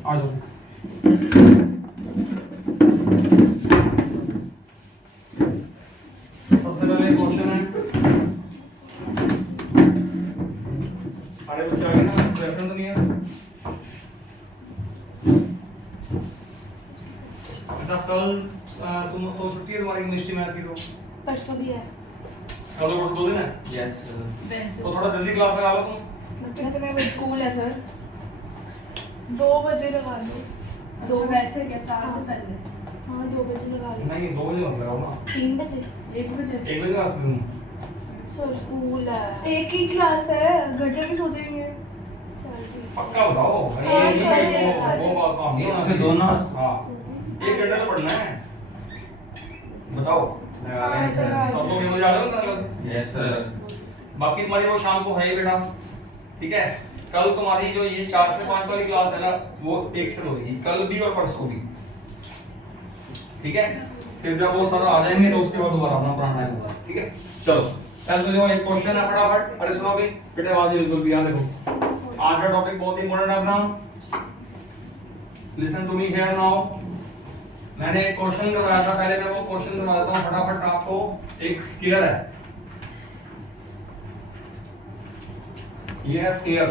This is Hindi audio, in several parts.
आ जाओ। सबसे पहले क्वेश्चन है, सारे बच्चे आ गए ना, रेफरेंस तो नहीं है। अच्छा कल तुम तो छुट्टी है तुम्हारी केमिस्ट्री मैथ की, तो परसों भी है। कल तो 2 दिन है। यस तो थोड़ा जल्दी क्लास लगा लो तुम। मैं तो मैं स्कूल है सर, 2 बजे लगा लो। दो वैसे क्या 4 से पहले? हाँ 2 बजे लगा लो। नहीं 2 बजे मत लगाओ ना, 3 बजे 1 बजे 1 बजे क्लास तुम। सर स्कूल है। एक ही क्लास है, घर जाके सो जाएंगे। चल ठीक। पक्का बताओ भाई, हाँ, ये नहीं सर, कि वो बात काम नहीं होना उससे चाहिए। दोनों। हाँ 1 घंटा तो पढ़ना है, बताओ हाँ, सर, हाँ। सब लोग मुझे आ रहे हो ना। Yes sir. बाकी तुम्हारी वो शाम को है ही बेटा, ठीक है। कल तुम्हारी जो ये 4 से 5 वाली क्लास है ना, वो एक से होगी, कल भी और परसों भी, ठीक है। फिर जब वो सर आ जाएंगे तो उसके बाद दोबारा अपना पढ़ाना है, ठीक है। चलो कल तो जो एक क्वेश्चन है फटाफट, अरे सुनो भी बेटे, आवाज बिल्कुल भी, यहाँ देखो आज का टॉपिक बहुत इंपॉर्टेंट है अपना, listen to me here now. मैंने एक क्वेश्चन करवाया था, पहले मैं वो क्वेश्चन करवा देता हूँ फटाफट आपको। एक स्केयर है, ये है square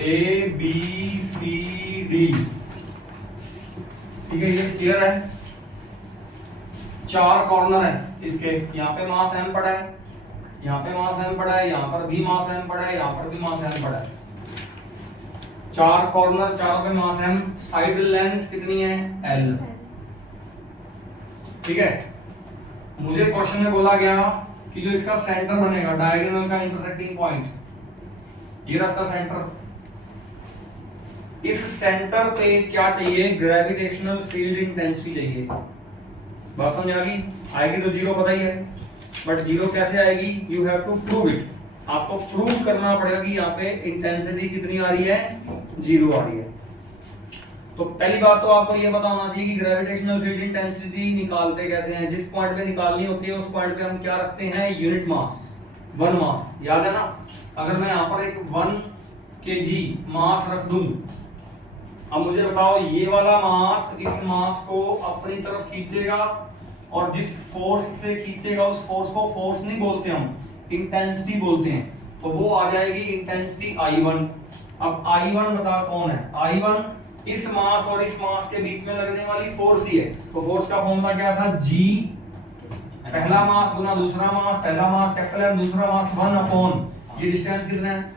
A B C D, ठीक है। ये स्केयर है, 4 कॉर्नर है इसके, यहाँ पे मास m पड़ा है, यहाँ पे मास m पड़ा है, यहाँ पर भी मास m पड़ा है, यहाँ पर भी मास m पड़ा है। 4 कॉर्नर, चारों पे मास m, साइड लेंथ कितनी है l, ठीक है। मुझे क्वेश्चन में बोला गया कि जो इसका सेंटर बनेगा, डायगोनल का इंटरसेक्टिंग पॉइंट, ये रहा इसका सेंटर। इस सेंटर पे क्या चाहिए, ग्रेविटेशनल फील्ड इंटेंसिटी चाहिए। बात समझ आ गई? आएगी तो 0 पता ही है, बट 0 कैसे आएगी, you have to prove it. आपको प्रूव करना पड़ेगा कि यहाँ पे इंटेंसिटी कितनी आ रही है, 0 आ रही है। तो पहली बात तो आपको ये पता होना चाहिए कि ग्रेविटेशनल फील्ड इंटेंसिटी निकालते कैसे हैं। जिस पॉइंट पे निकालनी होती है उस पॉइंट पे हम क्या रखते हैं, यूनिट मास, 1 मास, याद है ना। अगर मैं यहाँ पर एक 1 kg मास रख दूं, अब मुझे बताओ ये वाला मास इस मास को अपनी तरफ खींचेगा, और जिस फोर्स से खींचेगा उस फोर्स को फोर्स नहीं बोलते हम, इंटेंसिटी बोलते हैं। तो वो आ जाएगी इंटेंसिटी I1। अब I1 बता कौन है, I1 इस मास और इस मास के बीच में लगने वाली फोर्स ही है। तो फोर्स का फॉर्मूला क्या था, G पहला मास गुना दूसरा मास, पहला मास कैपिटल है, दूसरा मास 1 अपॉन ये डिस्टेंस कितना है,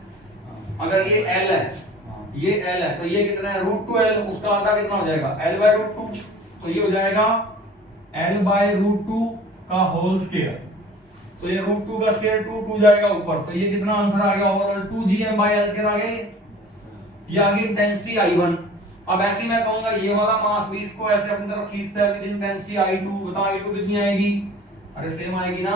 अगर ये L है, ये L है, तो ये कितना है √2L, उसका आधा कितना हो जाएगा L/√2, तो ये हो जाएगा L/√2 का होल स्क्वायर। तो ये √2 का स्क्वायर 2 जाएगा ऊपर, तो ये कितना आंसर आ गया ओवरऑल 2gm/L स्क्वायर आ गया। ये आ गई इंटेंसिटी I1। अब ऐसे ही मैं कहूंगा ये वाला मास भी इसको ऐसे अपनी तरफ खींचता है विद इंटेंसिटी I2, बता I2 कितनी आएगी, अरे सेम आएगी ना।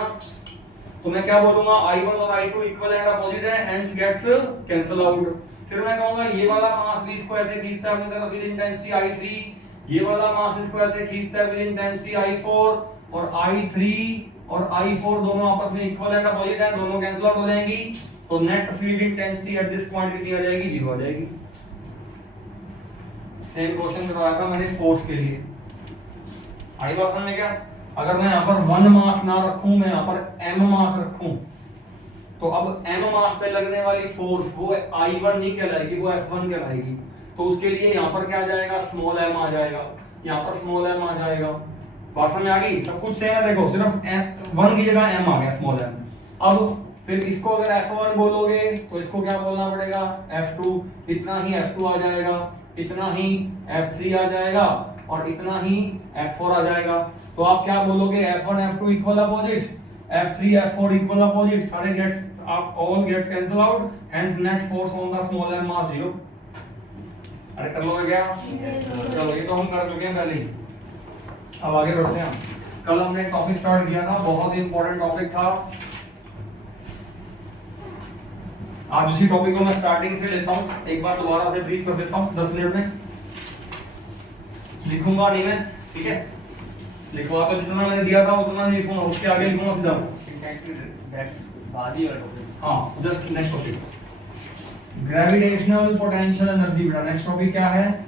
तो मैं क्या बोलूंगा, I1 और I2 इक्वल एंड अपोजिट है, हेंस गेट्स कैंसिल आउट। फिर मैं कहूंगा ये वाला मास भी इसको ऐसे खींचता है अपनी तरफ विद इंटेंसिटी I3, ये वाला मास इसको ऐसे खींचता है विद इंटेंसिटी I4, और I3 और I4 दोनों आपस में इक्वल एंड अपोजिट है, दोनों कैंसिल आउट हो जाएंगी। तो net field intensity at this point कितनी आ जाएगी, 0 आ जाएगी। सेम क्वेश्चन करवाया था मैंने फोर्स के लिए, आई बात समझ में क्या। अगर मैं यहाँ पर 1 मास ना रखूं, मैं यहाँ पर m मास रखूं, तो अब m मास पे लगने वाली फोर्स वो I1 नहीं कहलाएगी, वो F1 कहलाएगी। तो उसके लिए यहाँ पर क्या आ जाएगा, स्मॉल m आ जाएगा, यहाँ पर स्मॉल m आ जाएगा। बात समझ में आ गई, सब कुछ सेम है। देखो सिर्फ 1 की जगह m आ गया, स्मॉल m। अब फिर इसको अगर F1 बोलोगे तो इसको क्या बोलना पड़ेगा, F2, इतना ही F2 आ जाएगा, इतना ही F3 आ जाएगा, और इतना ही F4 आ जाएगा। तो आप क्या बोलोगे, F1 F2 equal opposite, F3 F4 equal opposite, सारे गेट्स आप all gets cancel out, hence net force on the small m mass 0। अरे कर लोगे क्या? चलो ये तो हम कर चुके हैं पहले ही, अब आगे बढ़ते हैं। कल हमने एक टॉपिक स्टार्ट किया था, बहुत ही इंपॉर्टेंट टॉपिक था। आज उसी टॉपिक को मैं स्टार्टिंग से लेता हूं, एक बार दोबारा से ब्रीफ कर देता हूं 10 मिनट में। लिखूंगा नहीं मैं, ठीक है, लिखवा तो जितना मैंने दिया था उतना नहीं लिखूंगा, उसके आगे लिखूंगा सीधा। हाँ just next topic. Gravitational potential energy बेटा नेक्स्ट टॉपिक क्या है?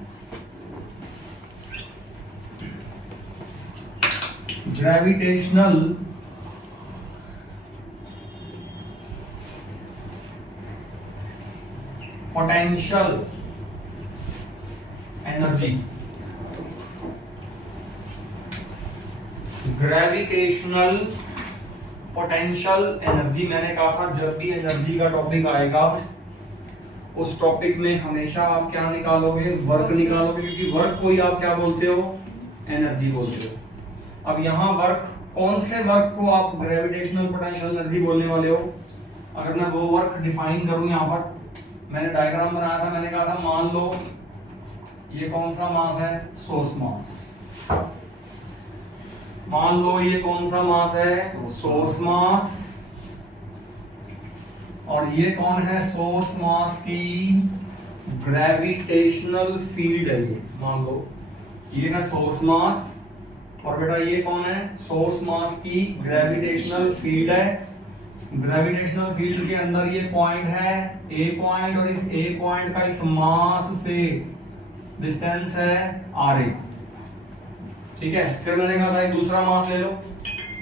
Gravitational potential energy. Gravitational potential energy, मैंने कहा था जब भी एनर्जी का टॉपिक आएगा उस टॉपिक में हमेशा आप क्या निकालोगे? वर्क निकालोगे, क्योंकि वर्क को ही आप क्या बोलते हो? एनर्जी बोलते हो। अब यहाँ वर्क, कौन से वर्क को आप ग्रेविटेशनल पोटेंशियल एनर्जी बोलने वाले हो? अगर मैं वो वर्क डिफाइन करूं, यहाँ पर मैंने डायग्राम बनाया था, मैंने कहा था मान लो ये कौन सा मास है? सोर्स मास। मान लो ये कौन सा मास है? सोर्स मास। और ये कौन है? सोर्स मास की ग्रेविटेशनल फील्ड है ये। मान लो ये है सोर्स मास, और बेटा ये कौन है? सोर्स मास की ग्रेविटेशनल फील्ड है। ग्रेविटेशनल फील्ड के अंदर ये पॉइंट है ए पॉइंट, और इस ए पॉइंट का इस मास से डिस्टेंस है आर ए। ठीक है, फिर मैंने कहा था एक दूसरा मास ले लो।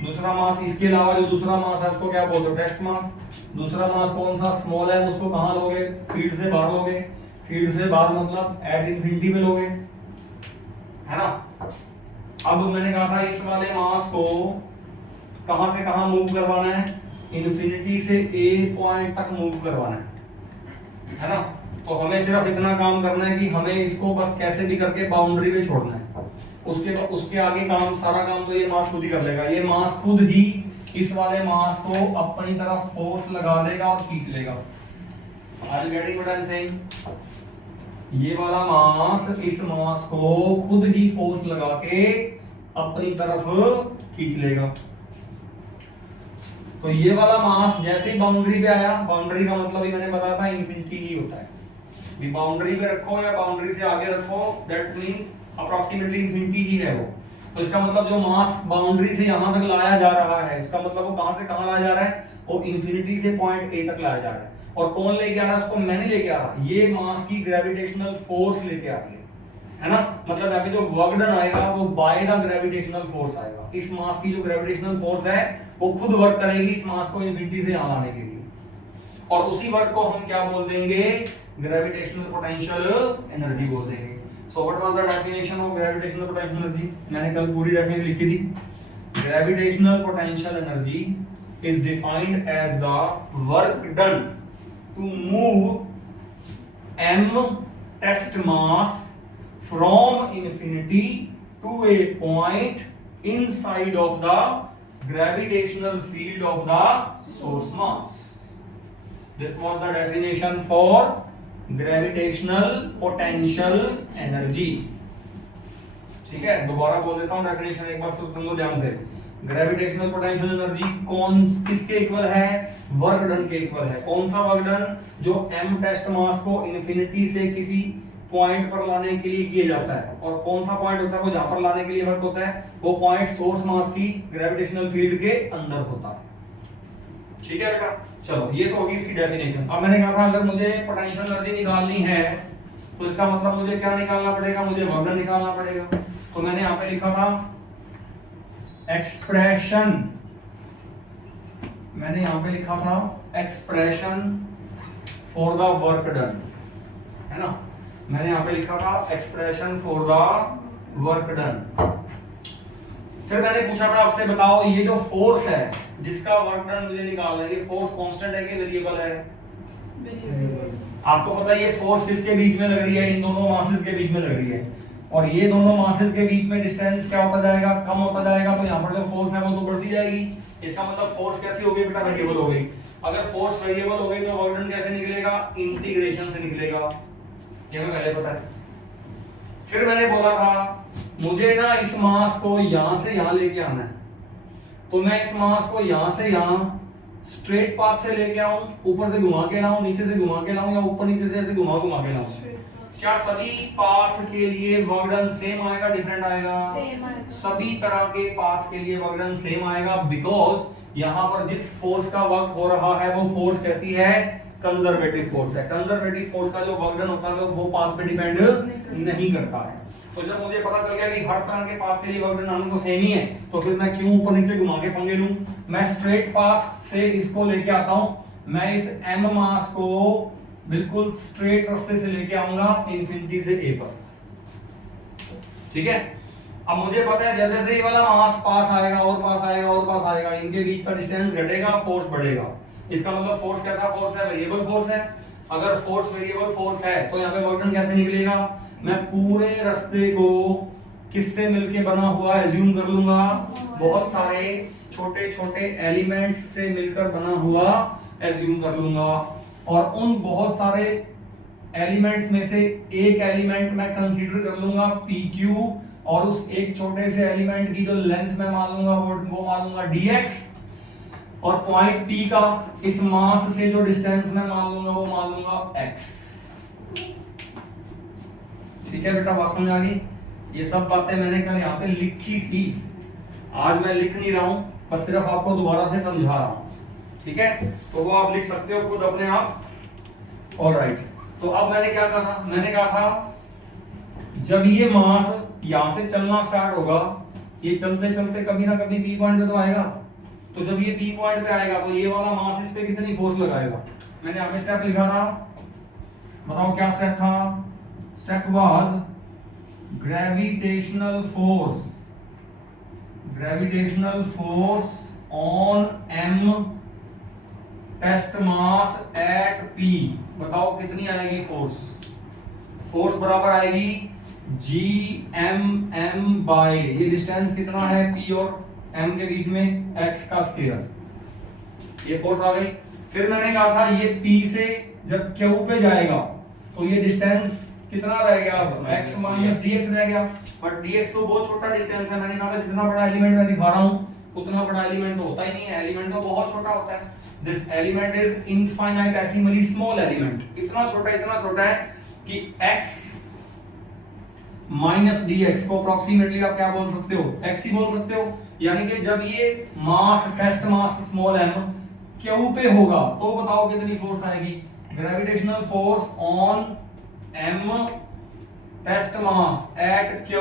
दूसरा मास, इसके अलावा जो दूसरा मास है उसको क्या बोलते हो? टेस्ट मास। दूसरा मास कौन सा? स्मॉल है, उसको कहाँ लोगे? फील्ड से बाहर लोगे। फील्ड से बाहर मतलब एट इंफिनिटी पे लोगे, है ना। अब मैंने कहा था इस वाले मास को कहां से कहां मूव करवाना है? इंफिनिटी से ए पॉइंट तक मूव करवाना है ना। तो हमें सिर्फ इतना काम करना है कि हमें इसको बस कैसे भी करके बाउंड्री पे छोड़ना है। उसके आगे काम, सारा काम तो ये मास खुद ही कर लेगा। ये मास खुद ही इस वाले मास को अपनी तरफ फोर्स लगा देगा और खींच लेगा। Are you getting what I am saying? ये वाला मास इस मास को खुद ही फोर्स लगा के अपनी तरफ खींच लेगा। तो ये वाला मास जैसे ही बाउंड्री पे आया, बाउंड्री का मतलब ही मैंने बताया था इंफिनिटी ही होता है। भी बाउंड्री पे रखो या बाउंड्री से आगे रखो, दैट मींस अप्रोक्सीमेटली इंफिनिटी ही है वो। तो इसका मतलब जो मास बाउंड्री से यहां तक लाया जा रहा है, इसका मतलब वो कहां से कहां लाया जा रहा है? वो इंफिनिटी से पॉइंट ए तक लाया जा रहा है। और कौन लेके आ रहा है उसको? मैं नहीं लेके आ रहा, ये मास की ग्रेविटेशनल फोर्स लेके आ रही है ना। मतलब यहाँ पे जो वर्क डन आएगा वो बाय द ग्रेविटेशनल फोर्स आएगा। इस मास की जो ग्रेविटेशनल फोर्स है वो खुद वर्क करेगी इस मास को इंफिनिटी से यहां लाने के लिए, और उसी वर्क को हम क्या बोल देंगे? ग्रेविटेशनल पोटेंशियल एनर्जी बोल देंगे। So what was the definition of gravitational potential energy? मैंने कल पूरी डेफिनेशन लिखी थी। Gravitational potential energy is defined as the work done to move m test mass from infinity to a point inside of the gravitational field of the source mass. This was the definition for gravitational potential energy. ठीक है, दोबारा बोल देता हूँ डेफिनेशन, एक बार सुन लो ध्यान से। ग्रेविटेशनल पोटेंशियल एनर्जी कौन किसके इक्वल है? वर्क डन के इक्वल है। कौन सा वर्क डन? जो m टेस्ट मास को इंफिनिटी से किसी पॉइंट पर लाने के लिए किया जाता है। और कौन सा पॉइंट होता है वो जहां पर लाने के लिए वर्क होता है? वो पॉइंट सोर्स मास की ग्रेविटेशनल फील्ड के अंदर होता है। ठीक है बेटा, चलो ये तो होगी इसकी डेफिनेशन। अब मैंने कहा था अगर मुझे पोटेंशियल एनर्जी निकालनी है तो इसका मतलब मुझे क्या निकालना पड़ेगा? मुझे वर्क डन निकालना पड़ेगा। तो मैंने यहां पे लिखा था एक्सप्रेशन, मैंने यहां पे लिखा था expression for the work done, है ना। मैंने यहाँ पे लिखा था expression for the work done. फिर मैंने पूछा था आपसे, बताओ ये जो फोर्स है जिसका वर्क डन मुझे निकालना है, ये फोर्स कांस्टेंट है कि वेरिएबल है? वेरिएबल। आपको पता है ये फोर्स किसके बीच में लग रही है? इन दोनों मासेस के बीच में लग रही है। और ये दोनों मासेस के बीच में डिस्टेंस क्या होता जाएगा? कम होता जाएगा। तो यहाँ पर जो फोर्स है वो तो बढ़ती जाएगी। इसका मतलब फोर्स कैसी हो गई बेटा? वेरिएबल हो गई। अगर फोर्स वेरिएबल हो गई तो वर्क डन कैसे निकलेगा? इंटीग्रेशन से निकलेगा। ये हमें पहले पता है। फिर मैंने बोला था मुझे ना इस मास को यहां से यहां लेके आना है, तो मैं इस मास को यहां से यहां स्ट्रेट पाथ से लेके आऊं, ऊपर से घुमा के लाऊं, नीचे से घुमा के लाऊं, या ऊपर नीचे से ऐसे घुमा घुमा के लाऊं? क्या सभी पाथ के लिए वर्क डन सेम आएगा, डिफरेंट आएगा? सेम आएगा। सभी तरह के पाथ के लिए वर्क डन सेम आएगा, बिकॉज यहां पर जिस फोर्स का वर्क हो रहा है वो फोर्स कैसी है? कंजर्वेटिव फोर्स है। कंजर्वेटिव फोर्स का जो वर्क डन होता है वो पाथ पे डिपेंड नहीं करता है। तो जब मुझे पता चल गया कि हर तरह के पाथ के लिए वर्क डन आना तो सेम ही है, तो फिर मैं क्यों ऊपर नीचे घुमा के पंगे लूं। मैं स्ट्रेट पाथ से इसको लेके आता हूं। मैं इस m मास को बिल्कुल स्ट्रेट रास्ते से लेके आऊंगा इंफिनिटी से a पर, ठीक है। अब मुझे पता है जैसे जैसे ये वाला मास पास आएगा और पास आएगा और पास आएगा, इनके बीच का डिस्टेंस घटेगा, फोर्स बढ़ेगा। इसका मतलब फोर्स कैसा फोर्स है, वेरिएबल फोर्स है। अगर फोर्स वेरिएबल फोर्स है तो यहाँ पे वर्क डन कैसे निकलेगा, मैं पूरे रास्ते को किससे मिलके बना हुआ एज्यूम कर लूंगा, बहुत सारे छोटे छोटे एलिमेंट्स से मिलकर बना हुआ एज्यूम कर लूंगा। और उन बहुत सारे एलिमेंट्स में से एक एलिमेंट मैं कंसीडर कर लूंगा PQ, और उस एक छोटे से एलिमेंट की जो लेंथ मैं मान लूंगा वो मान लूंगा dx, और पॉइंट P का इस मास से जो डिस्टेंस मैं मान लूंगा वो मान लूंगा x। ठीक है बेटा, बात समझ आ गई। ये सब बातें मैंने कल यहाँ पे लिखी थी, आज मैं लिख नहीं रहा हूं, बस सिर्फ आपको दोबारा से समझा रहा हूं, ठीक है। तो वो आप लिख सकते हो खुद अपने आप। ऑलराइट, तो अब मैंने क्या कहा, मैंने कहा था जब ये मास यहां से चलना स्टार्ट होगा, ये चलते चलते कभी ना कभी P पॉइंट पे तो आएगा। तो जब ये P पॉइंट पे आएगा तो ये वाला मास इस पे कितनी फोर्स लगाएगा। मैंने यहाँ पे स्टेप लिखा था, बताओ क्या स्टेप था। Step was gravitational force, gravitational force on m test mass at P। बताओ कितनी आएगी फोर्स। फोर्स बराबर आएगी GMM बाय, ये डिस्टेंस कितना है P और M के बीच में, x का स्क्वायर, ये फोर्स आ गई। फिर मैंने कहा था ये P से जब Q पे जाएगा तो ये डिस्टेंस कितना रह गया, x माइनस dx रह गया। बट dx तो बहुत छोटा डिस्टेंस है, मैंने कहा था जितना बड़ा एलिमेंट मैं दिखा रहा हूं उतना बड़ा एलिमेंट तो होता ही नहीं है, एलिमेंट तो बहुत छोटा होता है। This element is infinitesimally small element, इतना छोटा है कि x माइनस dx को अप्रोक्सीमेटली आप क्या बोल सकते हो, x ही बोल सकते हो। यानी कि जब ये mass test mass small m Q पे होगा तो बताओ कितनी फोर्स आएगी। Gravitational force on m test mass at Q,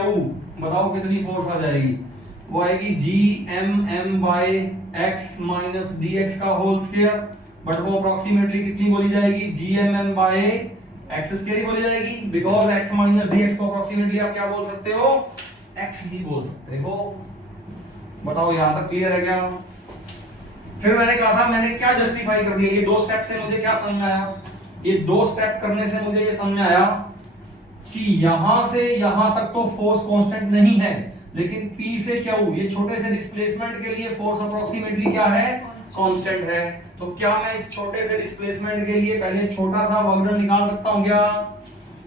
बताओ कितनी फोर्स आ जाएगी। वो आएगी GMM by x minus dx का होल स्क्वायर, बट वो अप्रोक्सीमेटली कितनी बोली जाएगी, GMM बाय x स्क्वायर ही बोली जाएगी, बिकॉज x माइनस dx को अप्रोक्सीमेटली आप क्या बोल सकते हो, x ही बोल सकते हो। बताओ यहां तक क्लियर है क्या। फिर मैंने कहा था, मैंने क्या जस्टिफाई कर दिया, ये दो स्टेप से मुझे क्या समझ में आया, ये दो स्टेप करने से मुझे ये समझ में आया कि यहां से यहां तक तो फोर्स कांस्टेंट नहीं है, लेकिन P से क्या हो, ये छोटे से डिस्प्लेसमेंट के लिए फोर्स अप्रोक्सीमेटली क्या है, कांस्टेंट है। तो क्या मैं इस छोटे से डिस्प्लेसमेंट के लिए पहले छोटा सा वर्क डन निकाल सकता हूं क्या।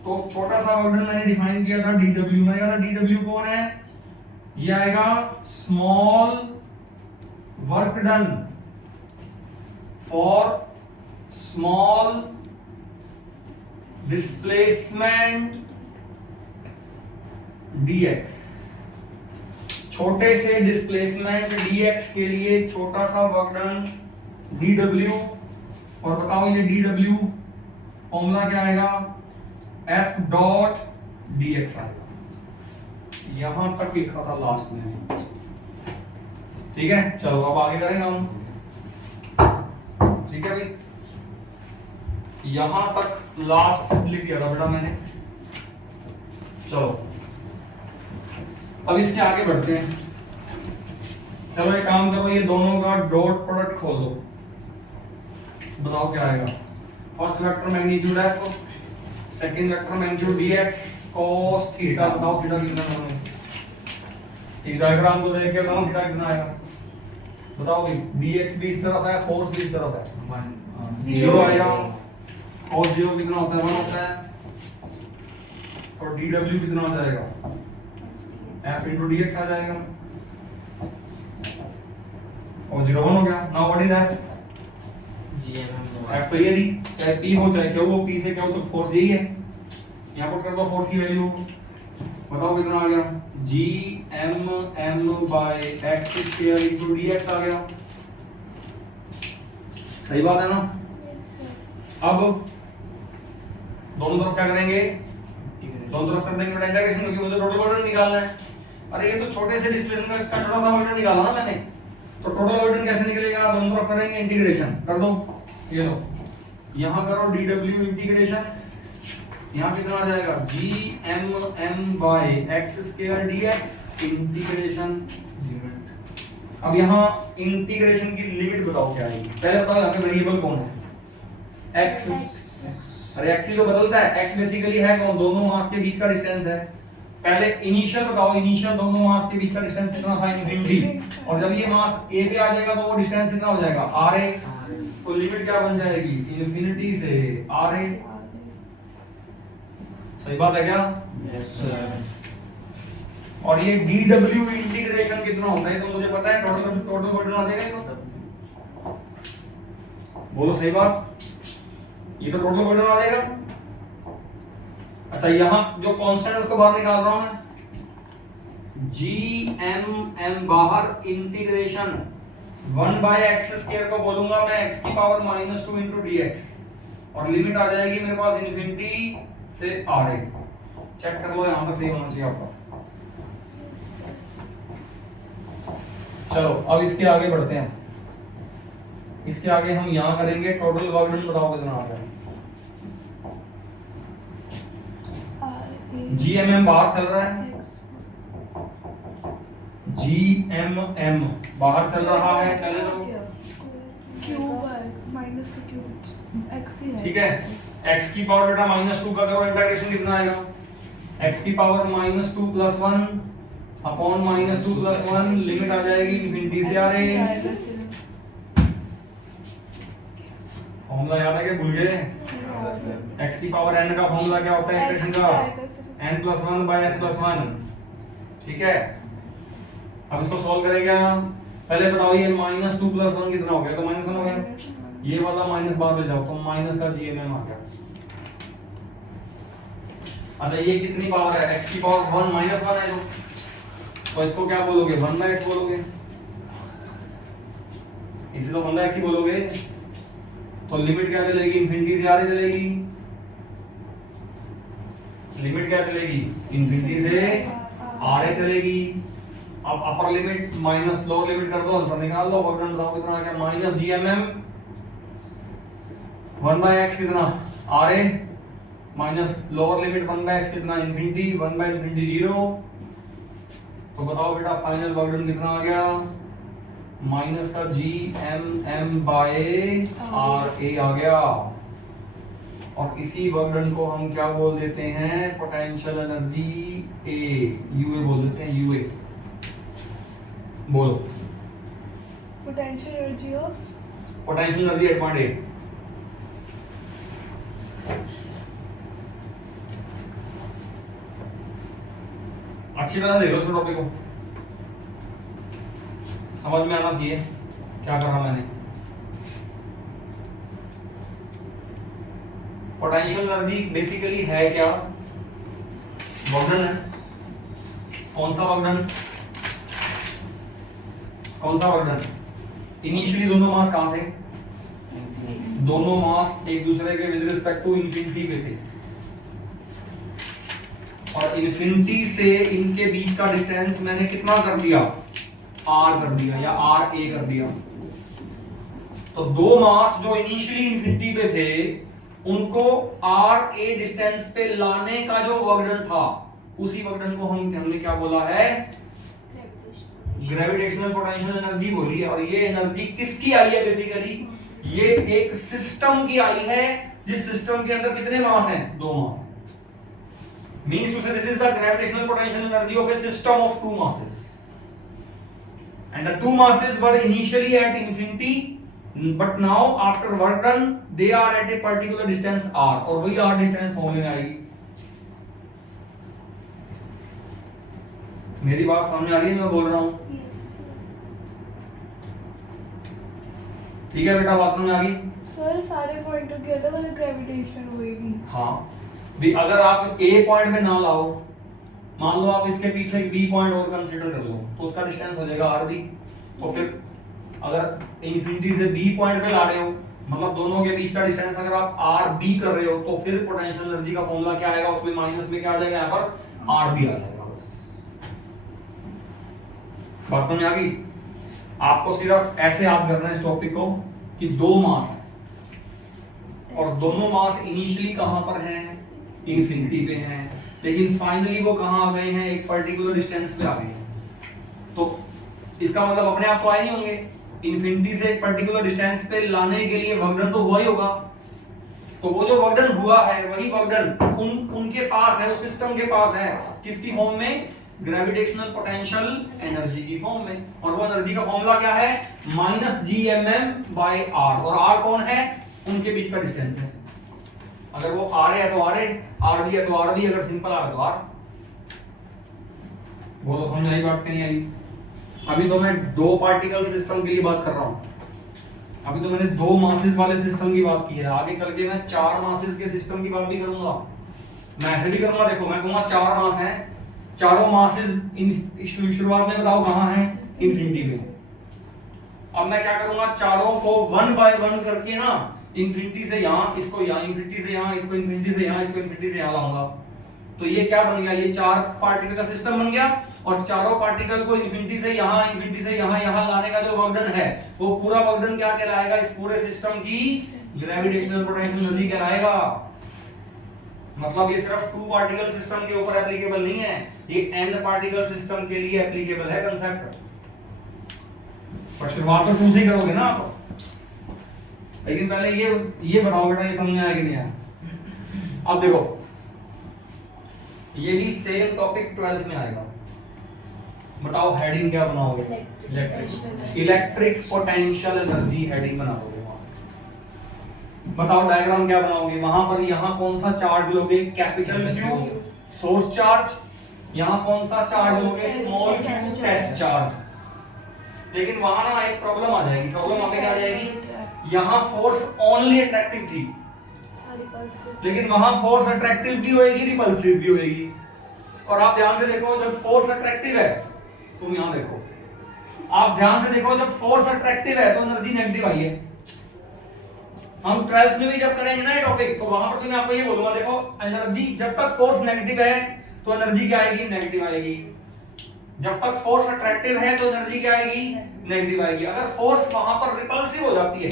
तो छोटा सा वर्क डन मैंने डिफाइन किया था dw, मैंने कहा था dw कौन है, ये आएगा small work done for small displacement dx, छोटे से डिस्प्लेसमेंट dx के लिए छोटा सा वर्क डन dw। और बताओ ये dw फॉर्मूला क्या आएगा, f डॉट dx आएगा। यहां तक लिखा था लास्ट में, ठीक है। चलो अब आगे करेंगे हम, ठीक है भाई। यहां तक लास्ट लिख दिया था बेटा मैंने। चलो अब इसके आगे बढ़ते हैं। चलो एक काम करो, ये दोनों का डॉट प्रोडक्ट खोल दो, बताओ क्या आएगा। First vector magnitude f, second vector magnitude dx cos theta. बताओ थीटा कितना है, इस डायग्राम को देख के बताओ थीटा कितना आएगा। बताओ भाई, dx भी इस तरफ है, फोर्स भी इस तरफ है, 0 आएगा। और 0 कितना होता है, 1 होता है। और dw कितना आ जाएगा, f into dx आ जाएगा, और 0 1 हो गया। Now what is f, f तो ये रही, चाहे p हो चाहे q हो, p से q तक फोर्स यही है। यहाँ पुट कर दो फोर्स की वैल्यू, बताओ कितना आ गया, GMM by x square into dx आ गया। सही बात है ना। अब दोनों तरफ क्या करेंगे, दोनों तरफ कर देंगे इंटीग्रेशन, क्योंकि मुझे टोटल वर्डन निकालना है। अरे ये तो छोटे से डिस्प्लेसमेंट का छोटा सा वर्डन निकाला ना मैंने, तो टोटल वर्डन कैसे निकलेगा, दोनों तरफ करेंगे इंटीग्रेशन, कर दो। ये लो यहाँ करो dw इंटीग्रेशन, यहाँ कितना आ जाएगा gmm/x² dx इंटीग्रेशन लिमिट। अब यहाँ इंटीग्रेशन की लिमिट बताओ क्या आएगी, पहले बताओ यहाँ पे वेरिएबल कौन है, x। अरे x ही तो बदलता है, x बेसिकली है कौन, दोनों मास के बीच का डिस्टेंस है। पहले इनिशियल बताओ, इनिशियल दोनों मास के बीच का डिस्टेंस कितना था, इनफिनिटी, और जब ये मास a पे आ जाएगा तो वो डिस्टेंस कितना हो जाएगा ra, तो लिमिट क्या बन जाएगी इनफिनिटी से ra। सही बात है क्या? Yes sir. और ये dw इंटीग्रेशन कितना होता है तो मुझे पता है, टोटल वर्डन आ जाएगा ये तो। बोलो सही बात, ये तो टोटल वर्डन आ जाएगा। अच्छा यहाँ जो कांस्टेंट है उसको बाहर निकाल रहा हूं मैं, gmm बाहर इंटीग्रेशन 1/x² को बोलूंगा मैं x की पावर -2 into dx, और लिमिट आ जाएगी मेरे पास इनफिनिटी से ra। चेक कर लो यहां तक सही होना चाहिए आपका। चलो अब इसके आगे बढ़ते हैं, इसके आगे हम यहां करेंगे टोटल वर्क डन, बताओ कितना आ रहा है। GMM बाहर चल रहा है, GMM बाहर चल रहा है, चले दो, ठीक है। x की पावर बेटा -2 का करो इंटीग्रेशन, कितना आएगा, x की पावर -2 + 1 अपॉन -2 + 1, लिमिट आ जाएगी इनफिनिटी से आ रही है। फॉर्मूला याद है कि भूल गए? x की पावर n का फॉर्मूला क्या होता है इंटीग्रेशन का, n+1/n+1, ठीक है। अब इसको सॉल्व करेंगे हम, पहले बताओ ये -2 + 1 कितना हो गया, तो -1 हो गया, ये वाला माइनस बाहर ले जाओ तो माइनस का GMM आ गया। अच्छा ये कितनी पावर है, x की पावर 1 - 1 है जो, तो इसको क्या बोलोगे 1/x बोलोगे, इसे तो 1/x ही बोलोगे। तो लिमिट क्या चलेगी, इनफिनिटी से आगे चलेगी, लिमिट क्या चलेगी इनफिनिटी से आगे चलेगी। अब upper limit minus lower limit कर दो, आंसर निकाल दो, वर्क डन बताओ कितना आ गया, -GMM 1/x कितना ra, minus lower limit 1/x कितना इनफिनिटी, 1/∞ 0। तो बताओ बेटा फाइनल वर्क डन कितना आ गया, माइनस का GMM/ra आ गया। और इसी वर्क डन को हम क्या बोल देते हैं, पोटेंशियल एनर्जी A, UA बोल देते हैं, UA बोलो। Potential energy of, potential energy 8.8। अच्छी तरह देख लो इस टॉपिक को, समझ में आना चाहिए क्या कर रहा मैंने। पोटेंशियल एनर्जी बेसिकली है क्या, वर्क डन है। कौन सा वर्क डन, कौन सा वर्क डन, इनिशियली दोनों मास कहां थे, दोनों मास एक दूसरे के विद रिस्पेक्ट टू इनफिनिटी पे थे, और इनफिनिटी से इनके बीच का डिस्टेंस मैंने कितना कर दिया, r कर दिया या ra कर दिया। तो दो मास जो इनिशियली इनफिनिटी पे थे उनको ra डिस्टेंस पे लाने का जो वर्क डन था, उसी वर्क डन को हमने क्या बोला है, ग्रेविटेशनल पोटेंशियल एनर्जी बोली है। और ये एनर्जी किसकी आई है, बेसिकली ये एक सिस्टम की आई है, जिस सिस्टम के अंदर कितने मास हैं, दो मास। Means to say this is the gravitational potential energy of a system of two masses, and the two masses were initially at infinity, but now after work done they are at a particular distance r, और वही r distance फॉर्मूले में आएगी। मेरी बात सामने आ रही है, मैं बोल रहा हूँ ठीक है बेटा, बात समझ आ गई। सर सारे पॉइंटों की अलग अलग ग्रेविटेशन होएगी। हाँ भी अगर आप A पॉइंट में ना लाओ, मान लो आप इसके पीछे एक B पॉइंट और कंसीडर कर लो, तो उसका डिस्टेंस हो जाएगा RB। तो फिर अगर इंफिनिटी से B पॉइंट पे ला रहे हो मतलब दोनों के बीच का डिस्टेंस अगर आप आर बी कर रहे हो तो फिर पोटेंशियल एनर्जी का फॉर्मूला क्या आएगा, उसमें माइनस में क्या आ जाएगा, यहाँ पर आर बी आ जाएगा। बस बात समझ में आ गई। आपको सिर्फ ऐसे याद करना है इस टॉपिक को कि दो मास है और दोनों मास इनिशियली कहां पर हैं, इन्फिनिटी पे हैं, लेकिन फाइनली वो कहां आ गए हैं, एक पर्टिकुलर डिस्टेंस पे आ गए हैं। तो इसका मतलब अपने आप तो आए नहीं होंगे, इन्फिनिटी से एक पर्टिकुलर डिस्टेंस पे लाने के लिए वर्क डन तो हुआ ही होगा। तो वो जो वर्क डन हुआ है वही वर्क डन उनके पास है, उस सिस्टम के पास है, किसकी फॉर्म में, ग्रेविटेशनल पोटेंशियल एनर्जी की फॉर्म में। और वो एनर्जी का फॉर्मूला क्या है, minus G M M by R. और आर कौन है, उनके बीच का डिस्टेंस है। अगर वो आर है तो आर है, आर बी है तो आर बी, अगर सिंपल आर है तो आर। वो तो समझ आई बात नहीं आई। अभी तो मैं दो पार्टिकल सिस्टम के लिए बात कर रहा हूं, अभी तो मैंने दो मासेस वाले सिस्टम की बात की है, आगे चल के मैं चार मासेस के सिस्टम की बात भी करूंगा। मैं ऐसे भी करूंगा, देखो मैं कहूंगा चार मास हैं, चारों मासेस शुरुआत में बताओ कहां हैं, इन्फिनिटी में। अब मैं क्या करूंगा, चारों को वन बाय वन करके ना, इन्फिनिटी से यहां, इसको यहां, इन्फिनिटी से यहां, इसको इन्फिनिटी से यहां, इसको इन्फिनिटी से यहां लाऊंगा। तो ये क्या बन गया, ये चार पार्टिकल का सिस्टम बन गया। और चारों पार्टिकल को इन्फिनिटी से यहां, इन्फिनिटी से यहां, यहां लाने का जो वर्क डन है, वो पूरा वर्क डन क्या कहलाएगा, इस पूरे सिस्टम की ग्रेविटेशनल पोटेंशियल एनर्जी कहलाएगा। मतलब ये सिर्फ टू पार्टिकल सिस्टम के ऊपर एप्लीकेबल नहीं है, ये एन पार्टिकल सिस्टम के लिए एप्लीकेबल है कंसेप्ट। पर शुरुआत तो टू से ही करोगे ना आप, लेकिन पहले ये बताओ बेटा, ये समझ में आया कि नहीं आया। अब देखो यही सेम टॉपिक 12th में आएगा। बताओ हेडिंग क्या बनाओगे, इलेक्ट्रिक पोटेंशियल एनर्जी हेडिंग बनाओगे। बताओ डायग्राम क्या बनाओगे, वहां पर यहां कौन सा चार्ज लोगे, कैपिटल क्यू सोर्स चार्ज, यहां कौन सा चार्ज लोगे, स्मॉल टेस्ट चार्ज। लेकिन वहां ना एक प्रॉब्लम आ जाएगी, प्रॉब्लम वहां पे क्या आ जाएगी, यहां फोर्स ओनली अट्रैक्टिव थी, लेकिन वहां फोर्स अट्रैक्टिव भी होएगी, रिपल्सिव भी होएगी। और आप ध्यान से देखो, जब फोर्स अट्रैक्टिव है, तुम यहां देखो, आप ध्यान से देखो, जब फोर्स अट्रैक्टिव है तो एनर्जी नेगेटिव आई है। हम 12th में भी जब करेंगे ना ये टॉपिक, तो वहां पर भी मैं आपको ये बोलूंगा, देखो एनर्जी जब तक फोर्स नेगेटिव है तो एनर्जी क्या आएगी, नेगेटिव आएगी। जब तक फोर्स अट्रैक्टिव है तो एनर्जी क्या आएगी, नेगेटिव आएगी। अगर फोर्स वहां पर रिपल्सिव हो जाती है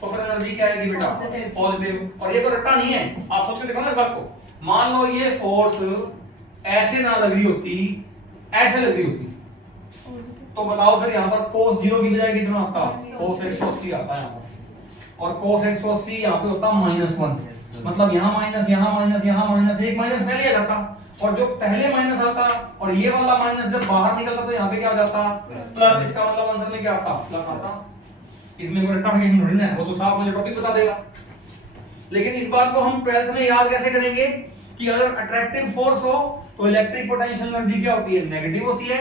तो फिर एनर्जी क्या आएगी बेटा, पॉजिटिव। और ये कोई रट्टा नहीं है, आप सोच के देखो ना इस बात को। मान लो ये फोर्स ऐसे ना लग रही होती, ऐसे लग रही होती, तो बताओ फिर यहाँ पर cos 0 की बजाय कितना आता, cos x cos c आता है यहाँ पर। और cos x cos c यहाँ पे होता -1, मतलब यहाँ माइनस, यहाँ माइनस, यहाँ माइनस, एक माइनस पहले आ जाता, और जो पहले माइनस आता और ये वाला माइनस जब बाहर निकलता तो यहाँ पे क्या आ जाता, प्लस। इसका मतलब आंसर में क्या आता, प्लस आता। इसमें कोई रट्टाफिकेशन थोड़ी ना है, वो तो साफ मुझे टॉपिक बता देगा। लेकिन इस बात को हम 12th में याद कैसे करेंगे कि अगर अट्रैक्टिव फोर्स हो तो इलेक्ट्रिक पोटेंशियल एनर्जी क्या होती है, नेगेटिव होती है।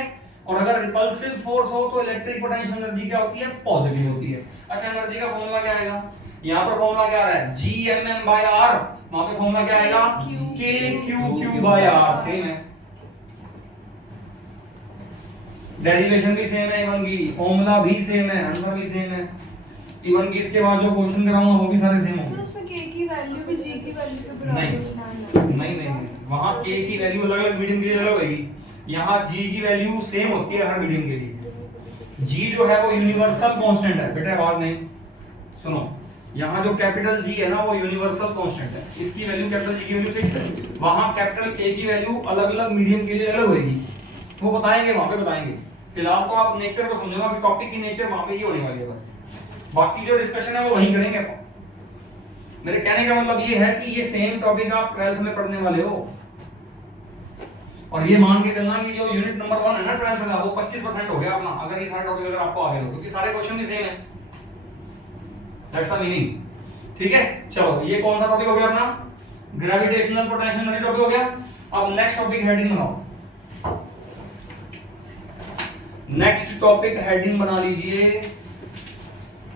और अगर रिपल्सिव फोर्स हो तो इलेक्ट्रिक पोटेंशियल एनर्जी क्या होती है, पॉजिटिव होती है। अच्छा, एनर्जी का फॉर्मूला क्या आएगा, यहाँ पर फॉर्मूला क्या आ रहा है, Gmm/r, वहां पे फॉर्मूला क्या आएगा, KQQ/r, सेम है, डेरिवेशन भी सेम है, इवन की फॉर्मूला भी सेम है, आंसर भी सेम है। इवन की इसके बाद जो क्वेश्चन कराऊंगा वो भी सारे सेम होंगे। उसमें k की वैल्यू भी g की वैल्यू के बराबर नहीं, वहां k की वैल्यू अलग-अलग मीडियम के लिए अलग होगी, यहाँ g की वैल्यू सेम होती है हर मीडियम के लिए। g जो है वो यूनिवर्सल कांस्टेंट है बेटा, आवाज नहीं सुनो, यहाँ जो कैपिटल G है ना वो यूनिवर्सल कांस्टेंट है, इसकी वैल्यू कैपिटल G की वैल्यू फिक्स है। वहाँ कैपिटल K की वैल्यू अलग-अलग मीडियम के लिए अलग होगी, वो बताएंगे, वहां पे बताएंगे। फिलहाल तो आप नेचर को समझोगा कि टॉपिक की नेचर वहां पे ही होने वाली है बस, बाकी जो डिस्कशन है वो वहीं करेंगे अपन। मेरे कहने का मतलब ये है कि ये सेम टॉपिक आप 12th में पढ़ने वाले हो, और ये मान के चलना कि जो यूनिट नंबर 1 है ना 12th का, वो 25% हो गया अपना, अगर ये सारा टॉपिक अगर आपको आ गया हो, क्योंकि सारे क्वेश्चन भी सेम है, दैट्स द मीनिंग। ठीक है, चलो ये कौन सा टॉपिक हो गया अपना, ग्रेविटेशनल पोटेंशियल एनर्जी टॉपिक हो गया। अब नेक्स्ट टॉपिक हेडिंग बनाओ, नेक्स्ट टॉपिक हेडिंग बना लीजिए।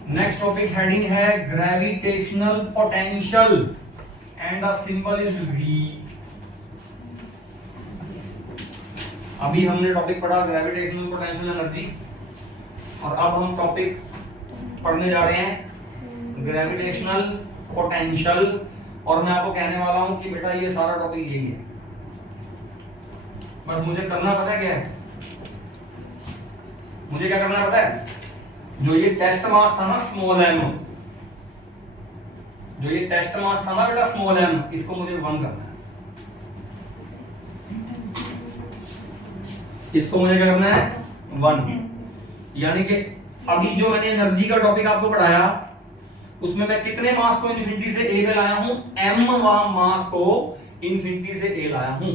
नेक्स्ट टॉपिक हेडिंग है gravitational potential and the symbol is V। अभी हमने टॉपिक पढ़ा ग्रेविटेशनल पोटेंशियल एनर्जी, और अब हम टॉपिक पढ़ने जा रहे हैं ग्रेविटेशनल पोटेंशियल, और मैं आपको कहने वाला हूं कि बेटा ये सारा टॉपिक यही है, बस मुझे करना पता है क्या है, मुझे क्या करना पता है, जो ये टेस्ट मास था ना स्मॉल m, जो ये टेस्ट मास था ना बेटा स्मॉल m, इसको मुझे 1 करना है, इसको मुझे क्या करना है 1। यानी कि अभी जो मैंने एनर्जी का टॉपिक आपको पढ़ाया उसमें मैं कितने मास को इन्फिनिटी से a पे लाया हूं, m मास को इन्फिनिटी से a लाया हूं।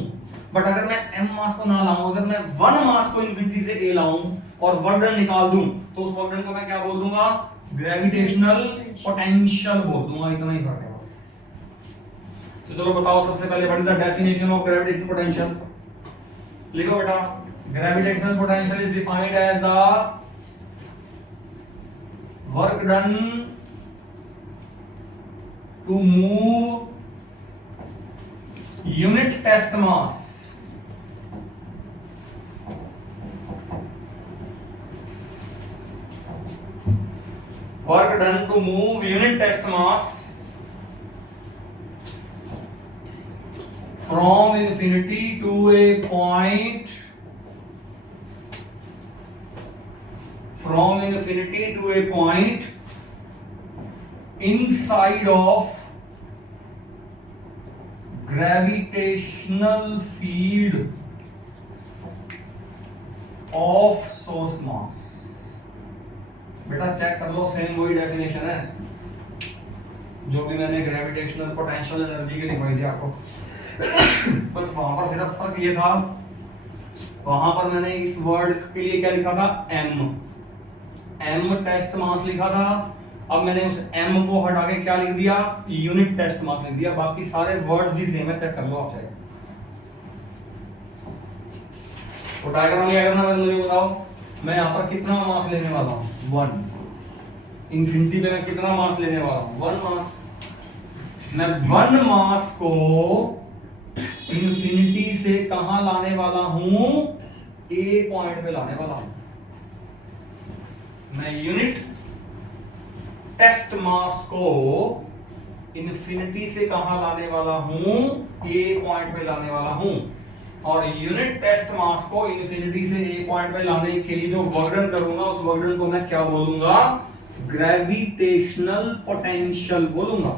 बट अगर मैं m मास को ना लाऊं, अगर मैं 1 मास को इन्फिनिटी से a लाऊं और वर्क डन निकाल दूं, तो उस वर्क डन को मैं क्या बोल दूंगा, ग्रेविटेशनल पोटेंशियल बोल दूंगा। इतना ही फर्क है बस। तो चलो बताओ सबसे पहले what is the definition of gravitational potential. लिखो बेटा, gravitational potential is defined as the work done to move unit test mass work done to move unit test mass from infinity to a point, from infinity to a point inside of gravitational field of source mass। बेटा चेक कर लो, सेम वही डेफिनेशन है जो भी मैंने ग्रेविटेशनल पोटेंशियल एनर्जी की लिखवाई थी आपको। बस वहां पर सिर्फ फर्क ये था, वहां पर मैंने इस वर्ड के लिए क्या लिखा था, m टेस्ट मास लिखा था। अब मैंने उस m को हटा के क्या लिख दिया, यूनिट टेस्ट मास लिख दिया। बाकी सारे वर्ड्स भी सेम है, चेक कर लो आप चाहे। तो डायग्राम क्या करना है मुझे बताओ, मैं यहाँ पर कितना मास लेने वाला हूँ, 1। इन्फिनिटी पे मैं कितना मास लेने वाला हूँ, 1 मास। मैं 1 मास को इन्फिनिटी से कहां लाने वाला हूं, ए पॉइंट पे लाने वाला हूं। मैं यूनिट टेस्ट मास को इन्फिनिटी से कहां लाने वाला हूं, ए पॉइंट पे लाने वाला हूं। और यूनिट टेस्ट मास को इन्फिनिटी से ए पॉइंट पे लाने के लिए जो वर्क डन करूंगा, उस वर्क डन को मैं क्या बोलूंगा, ग्रेविटेशनल पोटेंशियल बोलूंगा।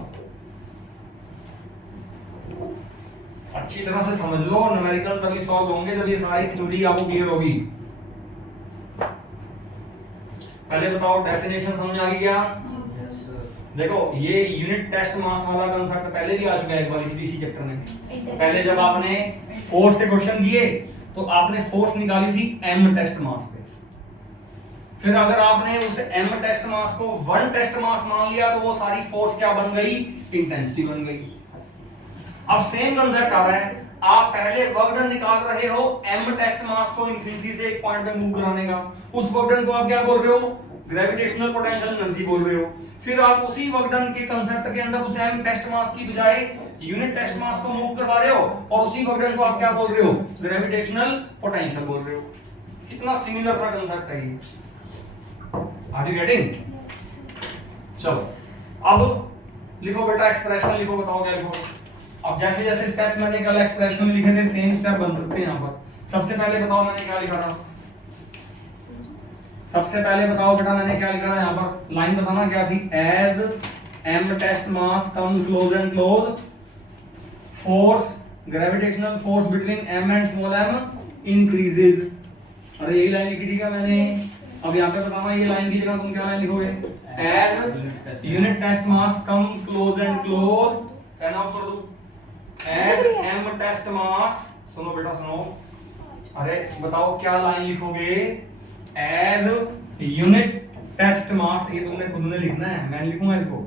अच्छी तरह से समझ लो, न्यूमेरिकल तभी सॉल्व होंगे जब ये सारी थ्योरी आपको क्लियर होगी। पहले बताओ डेफिनेशन समझ आ गई क्या? देखो ये यूनिट टेस्ट मास वाला कंसेप्ट पहले भी आ चुका है एक बार इसी चैप्टर में। पहले जब आपने फोर्स के क्वेश्चन दिए तो आपने फोर्स निकाली थी m टेस्ट मास पे। फिर अगर आपने उस m टेस्ट मास को 1 टेस्ट मास मान लिया तो वो सारी फोर्स क्या बन गई, इंटेंसिटी बन गई। अब सेम कंसेप्ट आ रहा है, आप पहले वर्क डन निकाल रहे हो m टेस्ट मास को इन्फिनिटी से एक पॉइंट पे मूव कराने का। उस वर्क डन को आप क्या बोल रहे हो, ग्रेविटेशनल पोटेंशियल एनर्जी बोल रहे हो। फिर आप उसी वर्क डन के कंसेप्ट के अंदर उस m टेस्ट मास की बजाय यूनिट टेस्ट मास को मूव करवा रहे हो और उसी वर्क डन को आप क्या बोल रहे हो, ग्रेविटेशनल पोटेंशियल बोल रहे हो। कितना सिमिलर सा कंसेप्ट है ये, आर यू गेटिंग? चलो अब लिखो बेटा एक्सप्रेशन लिखो, बताओ क्या लिखो। अब जैसे जैसे स्टेप मैंने कल एक्सप्रेशन में लिखे थे सेम स्टेप बन सकते हैं यहाँ पर। सबसे पहले बताओ मैंने क्या लिखा था, सबसे पहले बताओ बेटा मैंने क्या लिखा था यहाँ पर, लाइन बताना क्या थी, as m test mass come close and close, force gravitational force between m and small m increases. अरे यही लाइन लिखी थी क्या मैंने? अब यहाँ पे बताना ये लाइन की जगह तुम क्या लाइन लिखोगे, as unit test mass come close and close, कहना कर दो, एज m टेस्ट मास, सुनो बेटा सुनो, अरे बताओ क्या लाइन लिखोगे, एज यूनिट टेस्ट मास। ये तुमने खुद ने लिखना है, मैं लिखूंगा इसको,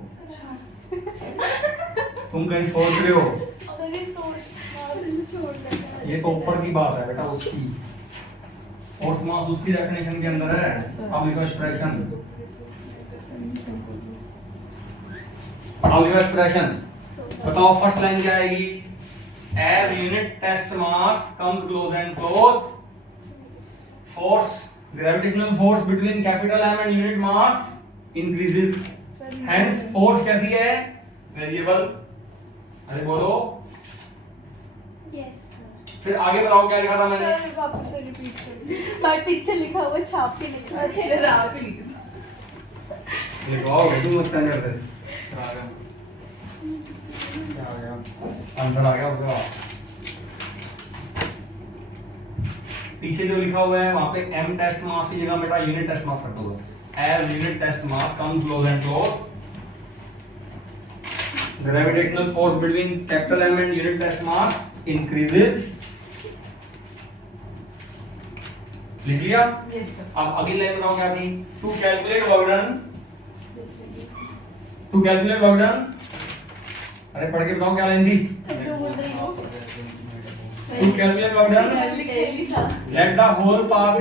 तुम कहीं सोच रहे हो, ये तो ऊपर की बात है बेटा, उसकी फोर्स मास उसकी डेफिनेशन के अंदर है। अब लिखो एक्सप्रेशन, अब लिखो एक्सप्रेशन, बताओ फर्स्ट लाइन क्या आएगी, as unit test mass comes close and close, force gravitational force between capital M and unit mass increases. Hence force कैसी है? वेरिएबल। अरे बोलो। यस फिर आगे बताओ क्या लिखा था मैंने? सर वापस से रिपीट कर बाय पिक्चर लिखा हुआ छाप के लिखा है सर आप ही लिखना लिखवाओ तुम स्टैंडर्ड से। आ गया क्या आ गया? आंसर आ गया उसका। पीछे जो लिखा हुआ है वहां पे m टेस्ट मास की जगह बेटा यूनिट टेस्ट मास कर दो बस। As unit test mass comes close and close, gravitational force between capital M and unit test mass increases. लिख लिया? यस सर अब अगली लाइन बताओ क्या थी? To calculate work done, to calculate work done. अरे पढ़ के बताओ क्या लाइन थी? टू कैलकुलेट वर्क डन, लिखा let the whole path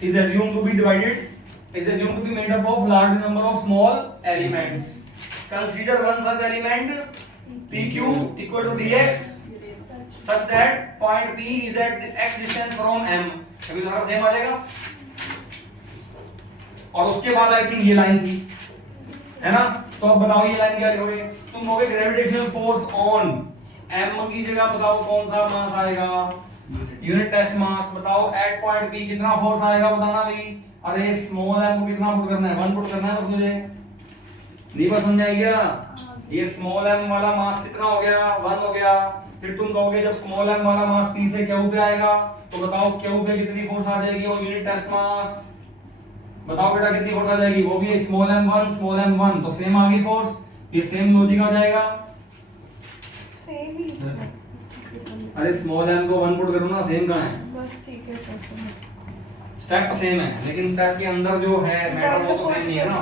is assumed to be divided, is assumed to be made up of large number of small elements. Consider one such element pq equal to dx such that point p is at x distance from m. अभी तुम्हारा सेम आ जाएगा। और उसके बाद आई थिंक ये लाइन थी, है ना? तो अब बताओ ये लाइन क्या लिखोगे? तुम कहोगे ग्रेविटेशनल फोर्स ऑन m की जगह बताओ कौन सा मास आएगा? यूनिट टेस्ट मास। बताओ एट पॉइंट P कितना फोर्स आएगा बताना भाई। अरे स्मॉल m को कितना पुट करना है? 1 पुट करना है बस मुझे। नहीं बस समझ आई क्या? ये स्मॉल m वाला मास कितना हो गया? 1 हो गया। फिर तुम कहोगे जब स्मॉल m वाला मास P से Q पे आएगा तो बताओ Q पे कितनी फोर्स आ जाएगी? वो यूनिट टेस्ट मास। बताओ बेटा कितनी फोर्स आ जाएगी? वो भी स्मॉल m1 तो सेम आ गई फोर्स। ये सेम लॉजिक आ जाएगा। सेम ही अरे स्मॉल m को 1 पुट करो ना, सेम कहां है? बस ठीक है सर स्टेप सेम है लेकिन स्टेप के अंदर जो है मैटर वो तो सेम नहीं है ना।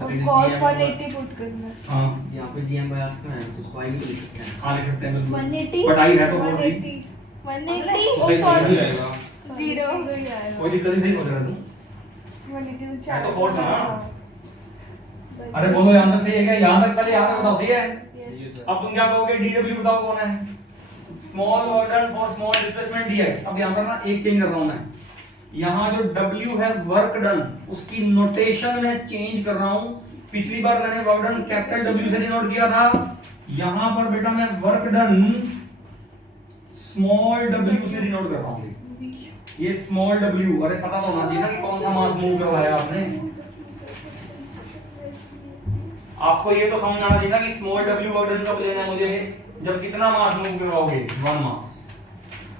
अब cos 180 पुट करना है। हां यहाँ पे GM बाय आस्कर है तो उसको आई भी लिख सकते हैं। हां लिख सकते हैं 180 बट आई है तो 4 180 180 ओ सही सॉरी जाएगा। Zero। कोई दिक्कत नहीं हो रहा तुम। 180 है तो force ना। अरे बोलो यहां तक सही है क्या? यहां तक पहले यहां तक बताओ सही है। यस अब तुम क्या कहोगे? dw बताओ कौन है? Small work done for small displacement dx। अब यहां पर ना एक चेंज कर रहा हूं मैं। यहां जो w है वर्क डन उसकी नोटेशन में चेंज कर रहा हूं। पिछली बार मैंने वर्क डन कैपिटल W से डिनोट किया था, यहां पर बेटा मैं वर्क डन स्मॉल w से डिनोट कर रहा हूं। ये स्मॉल w, अरे पता तो होना चाहिए ना कि कौन सा मास मूव करवाया आपने। आपको ये तो समझ आना चाहिए ना कि स्मॉल w वर्क डन कब लेना है मुझे? जब कितना मास मूव करवाओगे? 1 मास।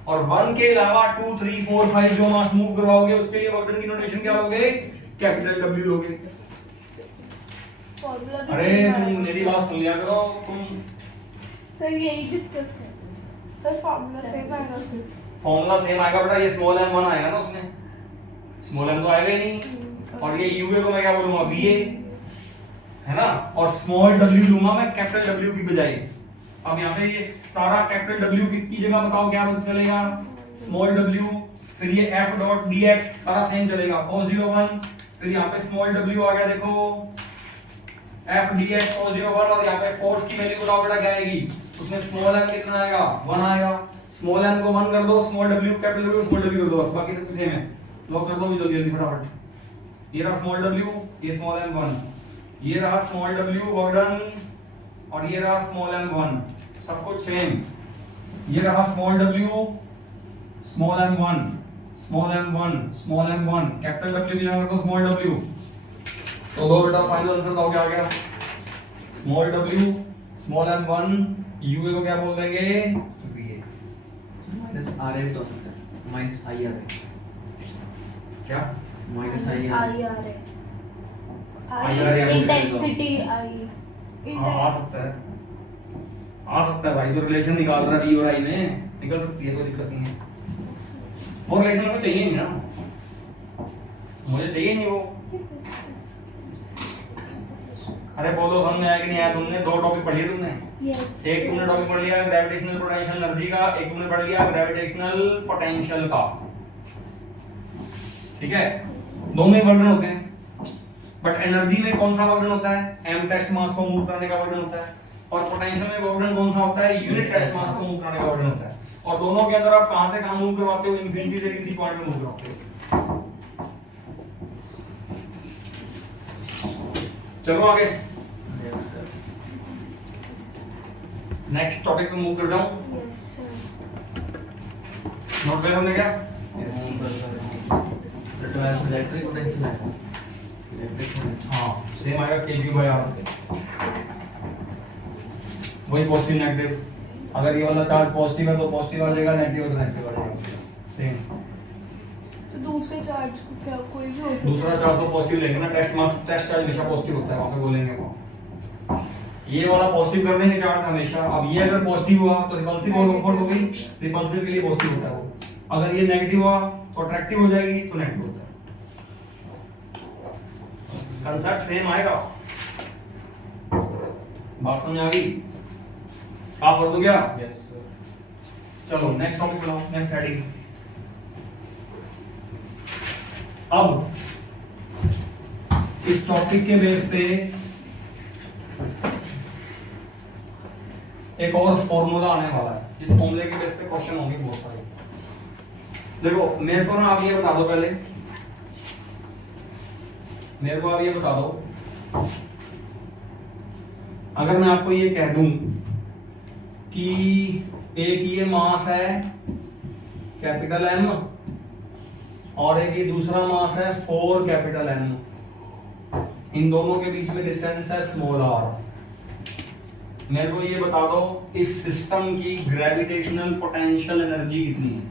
और 1 के अलावा 2 3 4 5 जो मास मूव करवाओगे उसके लिए वर्क डन की नोटेशन क्या लोगे? कैपिटल W लोगे। फार्मूला भी अरे same तुम आएगा। मेरी बात सुन लिया करो तुम। सर यही डिस्कस कर। सर फार्मूला सेम आएगा फिर। फॉर्मूला सेम आएगा बेटा, ये स्मॉल m1 आएगा ना उसमें, स्मॉल m तो आएगा ही नहीं। और ये ua को मैं क्या बोलूंगा? va, है ना? और स्मॉल w लूंगा मैं कैपिटल W की बजाय। अब यहाँ पे ये सारा कैपिटल W की जगह बताओ क्या चलेगा? स्मॉल w, फिर ये f डॉट dx सारा सेम चलेगा cos01। फिर यहाँ पे स्मॉल w आ गया देखो f dx cos01। और यहाँ पे फोर्स की वैल्यू बताओ बेटा क्या आएगी? उसमें स्मॉल m कितना आएगा? 1 आएगा। स्मॉल m को 1 कर दो, small w capital W small w कर दो, बस बाकी सब सेम है। लॉक कर दो भी जल्दी जल्दी फटाफट। ये रहा स्मॉल w, ये स्मॉल m1, ये रहा स्मॉल w वर्क डन, और ये रहा स्मॉल m1, सब कुछ सेम। ये रहा small w, small m1, small m1, small m1, capital W की जगह कर दो स्मॉल w। तो दो बेटा फाइनल आंसर तो क्या आ गया? Small w, small m1, ua को क्या बोल देंगे? va। माइनस आर ए तो हो सकता है, माइनस आई आर ए, क्या? Minus I R A. IR intensity I. आ सकता है, आ सकता है भाई। जो रिलेशन निकाल रहा है v और i में निकल सकती है, कोई दिक्कत नहीं है। वो रिलेशन मेरे को चाहिए नहीं ना, मुझे चाहिए नहीं वो। अरे बोलो समझ में आया कि नहीं आया? तुमने 2 टॉपिक पढ़ लिए तुमने। यस एक तुमने टॉपिक पढ़ लिया ग्रेविटेशनल पोटेंशियल एनर्जी का, एक तुमने पढ़ लिया ग्रेविटेशनल पोटेंशियल का। ठीक है, दोनों ही वर्डन होते हैं, बट एनर्जी में कौन सा वर्डन होता है? m टेस्ट मास को मूव करने का वर्डन होता है। और पोटेंशियल में वर्डन कौन सा होता है? यूनिट टेस्ट मास को मूव करने का वर्डन होता है। और दोनों के अंदर आप कहां से कहां मूव करवाते हो? इनफिनिटी से किसी पॉइंट पे मूव करवाते हो। चलो आगे Yes, sir. नेक्स्ट टॉपिक पे मूव करता हूँ। Yes, sir. नोट पे हमने क्या That was electric potential है. Electric potential. हाँ सेम आएगा KQ बाय R वही पॉजिटिव नेगेटिव अगर ये वाला चार्ज पॉजिटिव है तो पॉजिटिव आ जाएगा नेगेटिव है तो नेगेटिव आ जाएगा सेम तो दूसरे चार्ज को क्या कोई भी हो सकता दूसरा चार्ज तो पॉजिटिव लेंगे ना टेस्ट चार्ज हमेशा पॉजिटिव होता है वहां पे बोलेंगे वो ये वाला पॉजिटिव कर देंगे चार्ज हमेशा अब ये अगर पॉजिटिव हुआ तो रिपल्सिव फोर्स हो गई रिपल्सिव के लिए पॉजिटिव होता है वो अगर ये नेगेटिव हुआ तो अट्रैक्टिव हो जाएगी तो नेगेटिव होता है कंसेप्ट सेम आएगा बात समझ आ गई साफ कर दूं क्या Yes, sir. चलो नेक्स्ट टॉपिक बनाओ नेक्स्ट हेडिंग अब इस टॉपिक के बेस पे एक और फॉर्मूला आने वाला है इस फॉर्मूले के बेस पे क्वेश्चन होंगे बहुत सारे देखो मेरे को ना आप ये बता दो पहले मेरे को आप ये बता दो अगर मैं आपको ये कह दूं कि एक ये मास है कैपिटल एम और एक ये दूसरा मास है 4 कैपिटल एम इन दोनों के बीच में डिस्टेंस है स्मॉल आर मेरे को ये बता दो इस सिस्टम की ग्रेविटेशनल पोटेंशियल एनर्जी कितनी है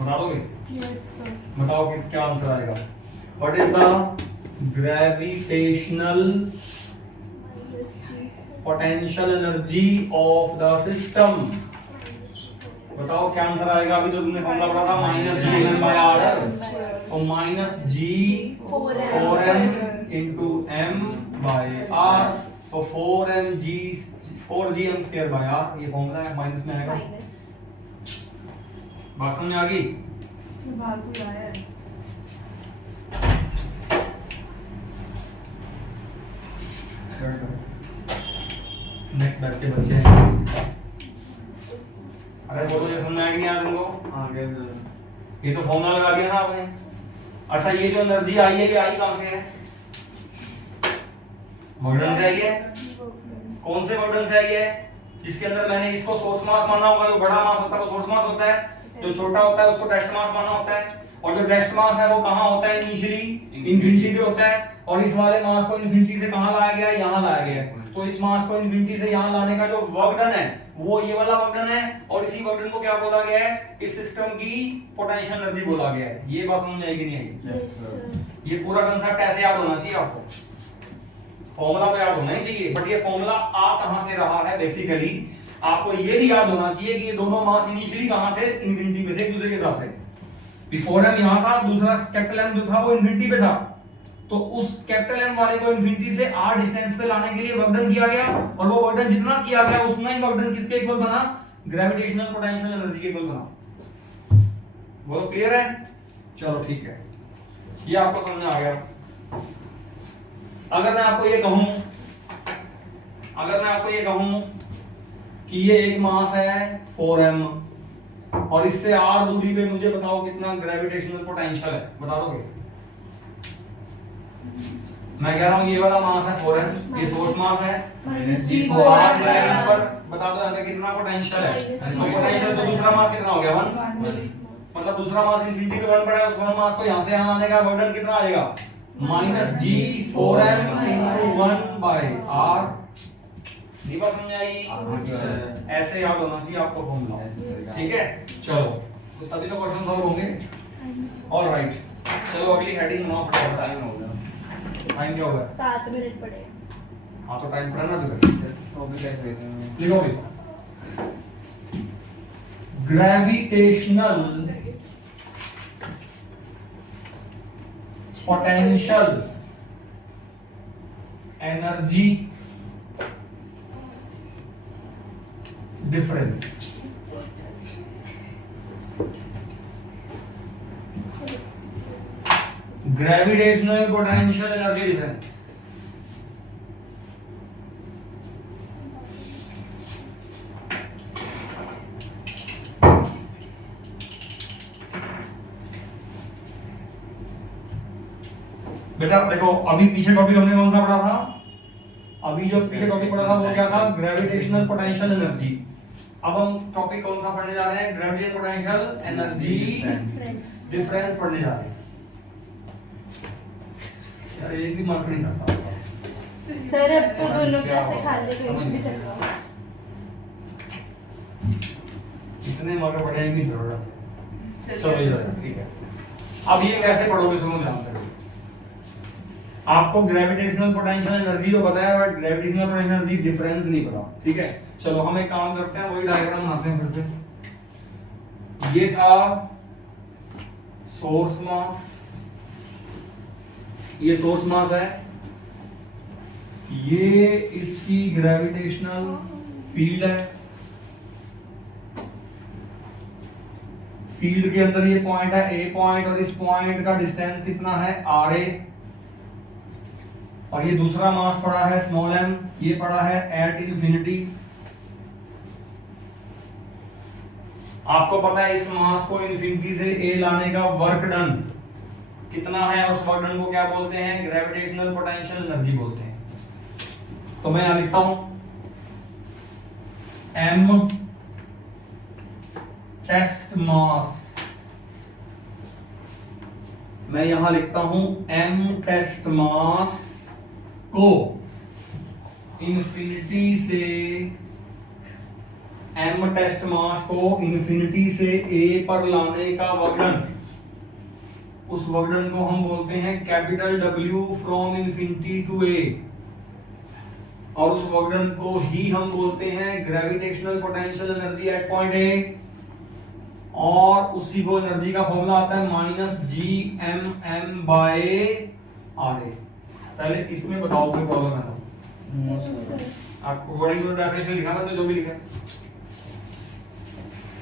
बता दोगे यस सर बताओ कि क्या आंसर आएगा what is the gravitational Minus G. Potential energy of the system बताओ क्या आंसर आएगा अभी तो तुमने फॉर्मूला पढ़ा था -g/r तो -g4m into m/r तो 4gm2/r ये फॉर्मूला है माइनस में आएगा Minus. बात समझ आ गई ये बाहर कोई आया है नेक्स्ट बैच के बच्चे हैं अरे बोलो ये समझ आएगी नहीं यार तुमको आगे sir. ये तो फॉर्मूला लगा दिया ना आपने अच्छा ये जो एनर्जी आई है ये आई कहां से है वर्डन से आई है कौन से वर्डन से आई है जिसके अंदर मैंने इसको सोर्स मास माना होगा जो बड़ा मास होता है वो सोर्स मास होता है जो छोटा होता है उसको टेस्ट मास माना होता है और जो टेस्ट मास है वो कहां होता है इनिशियली इंफिनिटी पे होता है और इस वाले मास को इंफिनिटी से कहां लाया गया है यहां लाया गया है तो इस मास को इंफिनिटी से यहां लाने का जो वर्क डन है वो ये वाला वर्क डन है और इसी वर्क डन को क्या बोला गया है इस सिस्टम की पोटेंशियल एनर्जी बोला गया है ये बात समझ आएगी नहीं आएगी Yes, sir. ये पूरा कंसेप्ट ऐसे याद होना चाहिए आपको फॉर्मूला तो याद होना ही चाहिए बट ये फॉर्मूला आ कहां से रहा है बेसिकली आपको ये भी याद होना चाहिए कि ये दोनों मास इनिशियली कहां थे इंफिनिटी पे थे एक दूसरे के हिसाब से बिफोर एम यहां था दूसरा कैपिटल एम जो था वो इंफिनिटी पे था तो उस कैपिटल एम वाले को इंफिनिटी से r डिस्टेंस पे लाने के लिए वर्क डन किया गया और वो वर्क डन जितना किया गया उतना ही वर्क डन किसके इक्वल बना ग्रेविटेशनल पोटेंशियल एनर्जी के इक्वल बना बोलो क्लियर है चलो ठीक है ये आपको समझ आ गया अगर मैं आपको ये कहूं कि ये एक मास है 4m और इससे r दूरी पे मुझे बताओ कितना ग्रेविटेशनल पोटेंशियल है बता दोगे मैं कह रहा हूं ये वाला मास है 4m ये सोर्स मास है G4 तो r डिस्टेंस पर बता दो यहां पे कितना पोटेंशियल है Minus तो पोटेंशियल तो दूसरा मास कितना हो गया 1 मतलब दूसरा मास इंफिनिटी पे 1 पड़ा है उस 1 मास को यहां से यहां आने का वर्क डन कितना आ जाएगा -g4m into 1/r ये बात समझ आई ऐसे याद होना चाहिए आपको फॉर्मूला ठीक है चलो तो तभी तो क्वेश्चन सॉल्व होंगे ऑलराइट चलो अगली हेडिंग बनाओ फटाफट टाइम हो गया टाइम क्या होगा 7 मिनट पड़े हां तो टाइम पढ़ना तो टॉपिक कैसे देते हैं लिखो भी gravitational potential energy difference gravitational potential energy difference बेटा देखो अभी पीछे टॉपिक हमने कौन सा पढ़ा था? अभी जो पीछे टॉपिक पढ़ा था वो क्या था? Gravitational potential energy. अब हम टॉपिक कौन सा पढ़ने जा रहे हैं? ग्रेविटेशनल पोटेंशियल एनर्जी डिफरेंस पढ़ने जा रहे हैं। यार एक भी मार्क नहीं आता सर अब तो दोनों क्लासे खाली गई इसमें चल रहा है। इतने मार्क पढ़ने की जरूरत है। चलो ये ठीक है। अब ये कैसे पढ़ोगे सुनो ध्यान से। आपको ग्रेविटेशनल पोटेंशियल एनर्जी तो पता है but gravitational potential energy difference नहीं पता, ठीक है? चलो हम एक काम करते हैं, वही डायग्राम बनाते हैं फिर से। ये था सोर्स मास, ये सोर्स मास है, ये इसकी ग्रेविटेशनल फील्ड है, फील्ड के अंदर ये पॉइंट है ए पॉइंट और इस पॉइंट का डिस्टेंस कितना है आर ए, और ये दूसरा मास पड़ा है स्मॉल m, ये पड़ा है एट इंफिनिटी। आपको पता है इस मास को इंफिनिटी से a लाने का वर्क डन कितना है, उस वर्क डन को क्या बोलते हैं? ग्रेविटेशनल पोटेंशियल एनर्जी बोलते हैं। तो मैं यहां लिखता हूं m टेस्ट मास, मैं यहां लिखता हूं m टेस्ट मास को इंफिनिटी से m टेस्ट मास को इंफिनिटी से a पर लाने का वर्कडन, उस वर्कडन को हम बोलते हैं capital W from infinity to a, और उस वर्कडन को ही हम बोलते हैं gravitational potential energy at point a, और उसी को एनर्जी का फॉर्मूला आता है माइनस GMM बाय RA। पहले इसमें बताओ कोई प्रॉब्लम है तो आपको अकॉर्डिंग टू द डेफिनेशन लिखा मैं तो जो भी लिखा।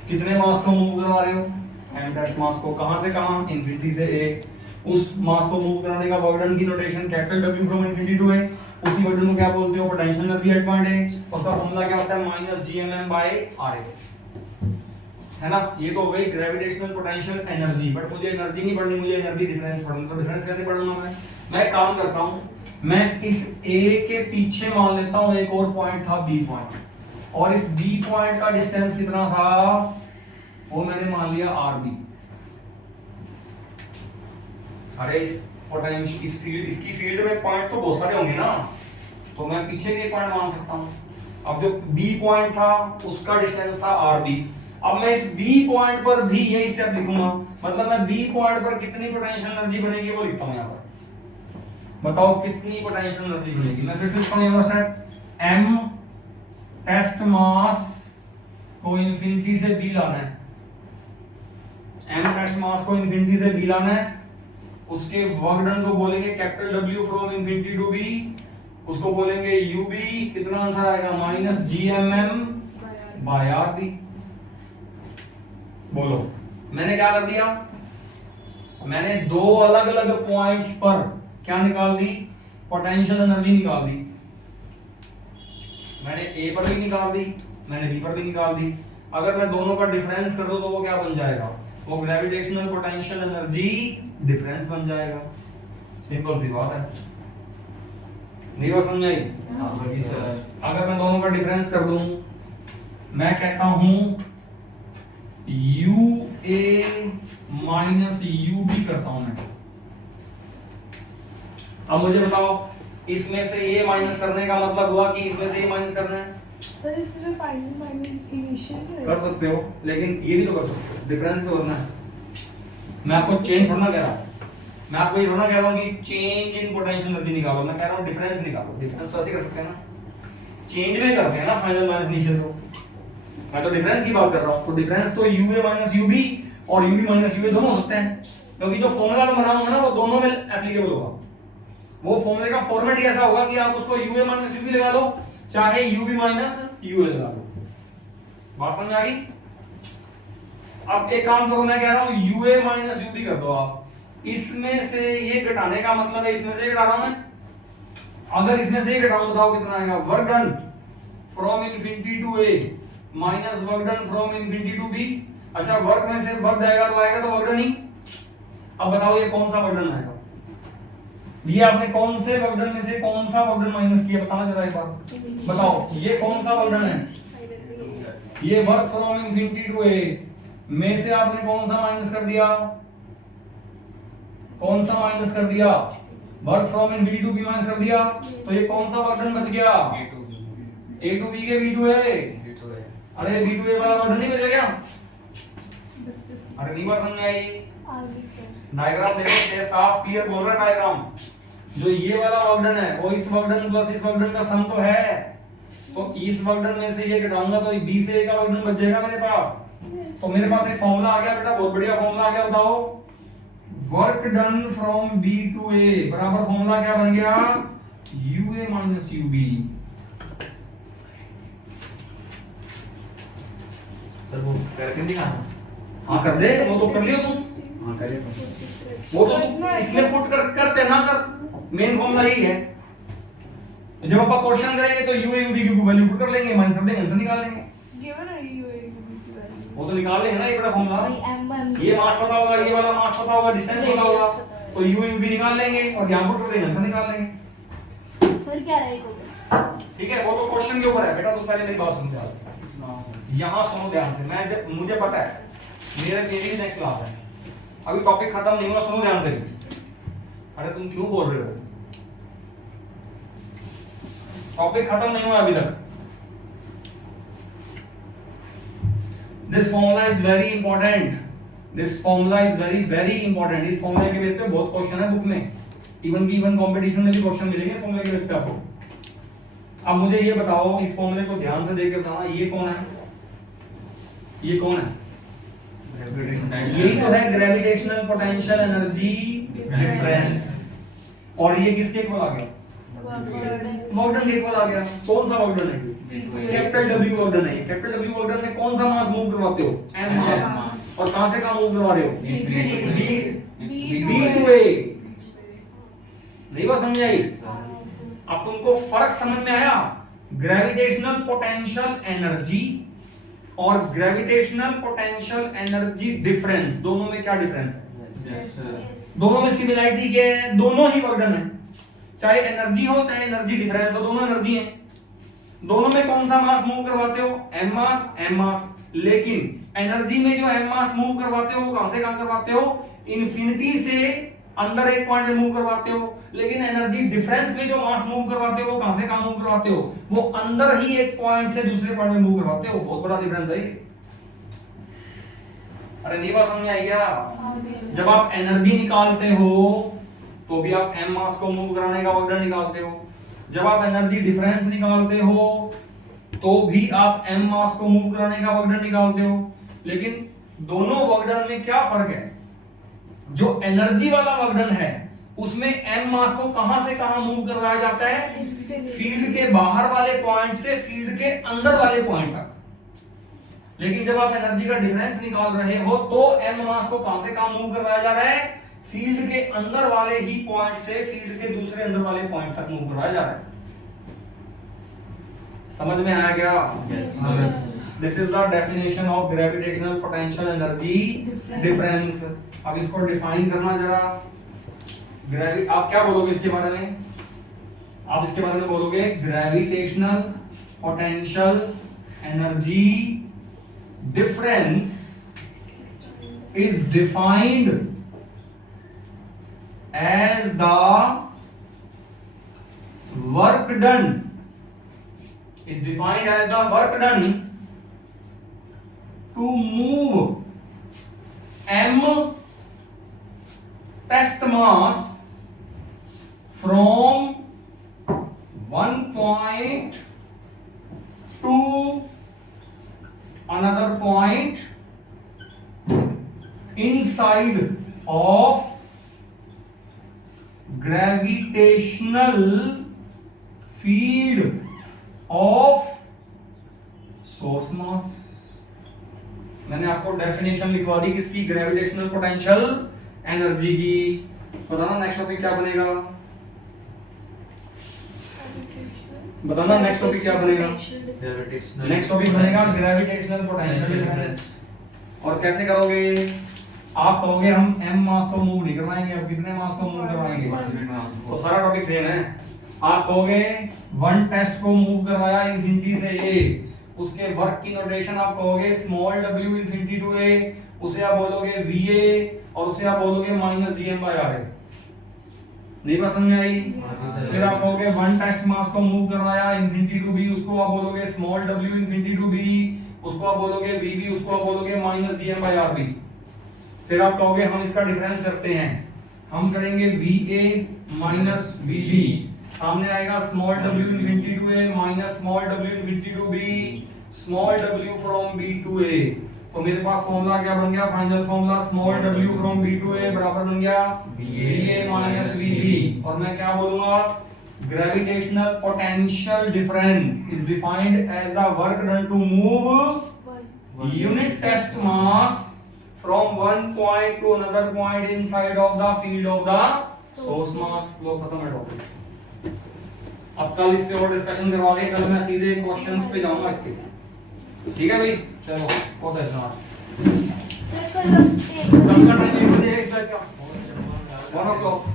कितने मास को मूव करवा रहे हो? m टेस्ट मास को, कहां से कहां? इंफिनिटी से a। उस मास को मूव कराने का वर्क डन की notation capital W from infinity to a, उसी वर्क डन को क्या बोलते हो? Potential energy at point a, उसका फॉर्मूला क्या होता है? माइनस GMM बाय RA, है ना? ये तो वही ग्रेविटेशनल पोटेंशियल एनर्जी, बट मुझे एनर्जी नहीं पढ़नी, मुझे एनर्जी डिफरेंस पढ़ना। तो डिफरेंस कैसे पढ़ूंगा मैं एक काम करता हूं, मैं इस A के पीछे मान लेता हूं एक और पॉइंट था B पॉइंट, और इस B पॉइंट का डिस्टेंस कितना था वो मैंने मान लिया RB। अरे इस पोटेंशियल इस फील्ड इसकी फील्ड में पॉइंट तो बहुत सारे होंगे ना, तो मैं पीछे के पॉइंट मान सकता हूं। अब जो B पॉइंट था उसका डिस्टेंस था RB। अब मैं इस B पॉइंट पर भी यही स्टेप लिखूंगा, मतलब मैं B पॉइंट पर कितनी पोटेंशियल एनर्जी बनेगी वो लिखता हूं यहां पर। बताओ कितनी पोटेंशियल एनर्जी बनेगी? मैं फिर से लिखता हूं यहां स्टेप m टेस्ट मास को इंफिनिटी से B लाना है, m टेस्ट मास को इंफिनिटी से B लाना है, उसके वर्क डन को बोलेंगे capital W from infinity to B, उसको बोलेंगे UB, कितना आंसर आएगा? Minus GMM by RB। बोलो मैंने क्या कर दिया? मैंने दो अलग अलग पॉइंट्स पर क्या निकाल दी? पोटेंशियल एनर्जी निकाल दी। मैंने A पर भी निकाल दी, मैंने B पर भी निकाल दी। अगर मैं दोनों का डिफरेंस कर दूं तो वो क्या बन जाएगा? वो ग्रेविटेशनल पोटेंशियल एनर्जी डिफरेंस बन जाएगा। सिंपल सी बात है, नहीं बात समझ आई? अगर मैं दोनों का डिफरेंस कर दूं, मैं कहता हूं UA माइनस UB करता हूं मैं। अब मुझे बताओ इसमें से ये माइनस करने का मतलब हुआ कि इसमें से ये माइनस करना है? सर इसमें फाइनल माइनस इनिशियल कर सकते हो, लेकिन ये भी तो कर सकते हो, डिफरेंस तो करना है। मैं आपको चेंज थोड़ा कह रहा हूं, मैं आपको ये थोड़ा कह रहा हूं कि चेंज इन पोटेंशियल एनर्जी निकालो, मैं कह रहा हूं डिफरेंस निकालो। डिफरेंस तो ऐसे कर सकते हैं ना, चेंज में करते हैं ना फाइनल माइनस इनिशियल को। मैं तो डिफरेंस की बात कर रहा हूं, तो डिफरेंस तो UA माइनस UB और UB माइनस UA दोनों हो सकते हैं, क्योंकि जो फॉर्मूला मैं बनाऊंगा ना वो दोनों में एप्लीकेबल होगा। वो फॉर्मूले का फॉर्मेट ही ऐसा होगा कि आप उसको UA माइनस UB लगा लो, चाहे UB माइनस UA लगा लो। बात समझ आ गई? अब एक काम करो, मैं कह रहा हूं UA माइनस UB कर दो आप। इसमें से ये घटाने का मतलब है इसमें से घटा रहा हूं मैं। अगर इसमें से ये घटाऊं बताओ कितना आएगा? Work done from infinity to A minus work done from infinity to B। अच्छा वर्क में से वर्क जाएगा तो आएगा तो वर्क डन ही। अब बताओ ये कौन सा वर्क डन आएगा? ये आपने कौन से वर्कडन में से कौन सा वर्कडन माइनस किया, बताना जरा एक बार बताओ। ये कौन सा वर्कडन है? ये वर्क फ्रॉम इंफिनिटी टू ए में से आपने कौन सा माइनस कर दिया? कौन सा माइनस कर दिया? Work from infinity to B minus कर दिया। तो ये कौन सा वर्कडन बच गया? ए टू बी के बी टू ए। अरे बी टू ए वाला वर्कडन नहीं बचा क्या? अरे नहीं बात समझ आई? आगे सर डायग्राम देखो ये साफ क्लियर बोल रहा है डायग्राम। जो ये वाला वर्कडन है वो इस वर्कडन प्लस इस वर्कडन का सम तो है, तो इस वर्कडन में से ये घटाऊंगा तो बी से ए का वर्कडन बच जाएगा मेरे पास। तो मेरे पास एक फॉर्मूला आ गया बेटा, बहुत बढ़िया फॉर्मूला आ गया। बताओ work done from B to A बराबर फॉर्मूला क्या बन गया? U A minus U B. Sir वो करके दिखाना। हाँ कर दे, वो तो कर लियो तुम, हाँ करिए। वो तो तुम इसमें पुट कर चाहे ना कर, मेन फॉर्मूला यही है। जब अपन क्वेश्चन करेंगे तो यू ए यू बी की वैल्यू पुट कर लेंगे, माइनस कर देंगे, आंसर निकाल लेंगे। गिवन है यू ए की वैल्यू वो तो निकाल लेंगे ना ये बड़ा फॉर्मूला। M1 ये मास पता होगा, ये वाला मास पता होगा, डिस्टेंस पता होगा, तो यू ए यू बी निकाल लेंगे और यहाँ पुट कर देंगे, आंसर निकाल लेंगे। सर क्या रहेगा? ठीक है, वो तो क्वेश्चन के ऊपर है बेटा। तुम पहले मेरी बात सुन ध्यान से, यहाँ सुनो ध्यान से। मैं जब मुझे पता है मेरी भी नेक्स्ट क्लास है, अभी टॉपिक खत्म नहीं हुआ, सुनो ध्यान से। अरे तुम क्यों बोल रहे हो? टॉपिक खत्म नहीं हुआ अभी तक। This formula is very important, this formula is very very important. इस फॉर्मूला के बेस पे बहुत क्वेश्चन है बुक में, इवन कंपटीशन में भी क्वेश्चन मिलेंगे इस फॉर्मूले के बेस पे आपको। अब मुझे ये बताओ, इस फॉर्मूले को ध्यान से देख के बताना, ये कौन है? ये कौन है? यही तो है ग्रेविटेशनल पोटेंशियल एनर्जी डिफरेंस। और ये किसके इक्वल आ गया? वर्कडन के इक्वल आ गया। कौन सा वर्कडन है? कैपिटल डब्ल्यू वर्कडन है। कैपिटल डब्ल्यू वर्कडन में कौन सा मास मूव करवाते हो? एम मास। और कहां से कहां मूव करवा रहे हो? बी टू ए। नहीं बात समझ आई? अब तुमको फर्क समझ में आया? ग्रेविटेशनल पोटेंशियल एनर्जी और ग्रेविटेशनल पोटेंशियल एनर्जी डिफरेंस, दोनों में क्या डिफरेंस है? Yes sir. दोनों में सिमिलरिटी क्या है? दोनों ही वर्कडन है, चाहे एनर्जी हो चाहे एनर्जी डिफरेंस हो, दोनों एनर्जी है। दोनों में कौन सा मास मूव करवाते हो? एम मास, एम मास। लेकिन एनर्जी में जो एम मास मूव करवाते हो कहां से कहां करवाते हो? इन्फिनिटी से अंदर एक पॉइंट में मूव करवाते हो। लेकिन एनर्जी डिफरेंस में जो मास मूव करवाते हो कहां से कहां मूव करवाते हो? वो अंदर ही एक पॉइंट से दूसरे पॉइंट में मूव करवाते हो। बहुत बड़ा डिफरेंस है ये। अरे नहीं बात समझ आई क्या? जब आप एनर्जी निकालते हो तो भी आप एम मास को मूव कराने का वर्कडन निकालते हो। जब आप एनर्जी डिफरेंस निकालते हो तो भी आप एम मास को मूव कराने का वर्कडन निकालते हो। लेकिन दोनों वर्कडन में क्या फर्क है? जो एनर्जी वाला वर्कडन है उसमें एम मास को कहां से कहां मूव करवाया जाता है? फील्ड के बाहर वाले पॉइंट से फील्ड के अंदर वाले पॉइंट तक। लेकिन जब आप एनर्जी का डिफरेंस निकाल रहे हो तो एम मास को कहां से कहां मूव करवाया जा रहा है? फील्ड के अंदर वाले ही पॉइंट से फील्ड के दूसरे अंदर वाले पॉइंट तक मूव करवाया जा रहा है। समझ में आया क्या? Yes. This is the definition of gravitational potential energy difference. अब इसको डिफाइन करना जरा। आप क्या बोलोगे इसके बारे में? आप इसके बारे में बोलोगे gravitational potential energy difference is defined as the work done to move m test mass from one point to another point inside of gravitational field of source mass। मैंने आपको डेफिनेशन लिखवा दी किसकी? ग्रेविटेशनल पोटेंशियल एनर्जी की। बताना नेक्स्ट टॉपिक क्या बनेगा? बताना नेक्स्ट टॉपिक क्या बनेगा? ग्रेविटेशनल नेक्स्ट टॉपिक बनेगा ग्रेविटेशनल पोटेंशियल डिफरेंस। और कैसे करोगे? आप कहोगे हम m मास को मूव नहीं करवाएंगे, अब कितने मास को मूव करवाएंगे? तो सारा टॉपिक सेम है। आप कहोगे वन टेस्ट को मूव करवाया इंफिनिटी से a, उसके वर्क की नोटेशन आप कहोगे small w infinity to a, उसे आप बोलोगे va और उसे आप बोलोगे माइनस gm/r है। नहीं बात समझ में आई? फिर आप कहोगे वन टेस्ट मास को मूव करवाया इंफिनिटी टू b, उसको आप बोलोगे small w infinity to b, उसको आप बोलोगे vb, उसको आप बोलोगे माइनस gm/rb। फिर आप कहोगे हम इसका डिफरेंस करते हैं, हम करेंगे va माइनस vb, सामने आएगा small w infinity to a minus small w infinity to b, small w from b to a। तो मेरे पास फॉर्मूला क्या बन गया? Final formula small w from b to a बराबर बन गया va माइनस vb। और मैं क्या बोलूंगा? Gravitational potential difference is defined as the work done to move unit test mass from one point to another point inside of the field of the source mass। लो खत्म है टॉपिक। अब कल इसके और डिस्कशन करवाओगे, कल मैं सीधे क्वेश्चंस पे जाऊंगा इसके। ठीक है भाई, चलो बहुत अच्छा आज सर कल कल का टाइम 1 बजे है इसका 1 o'clock।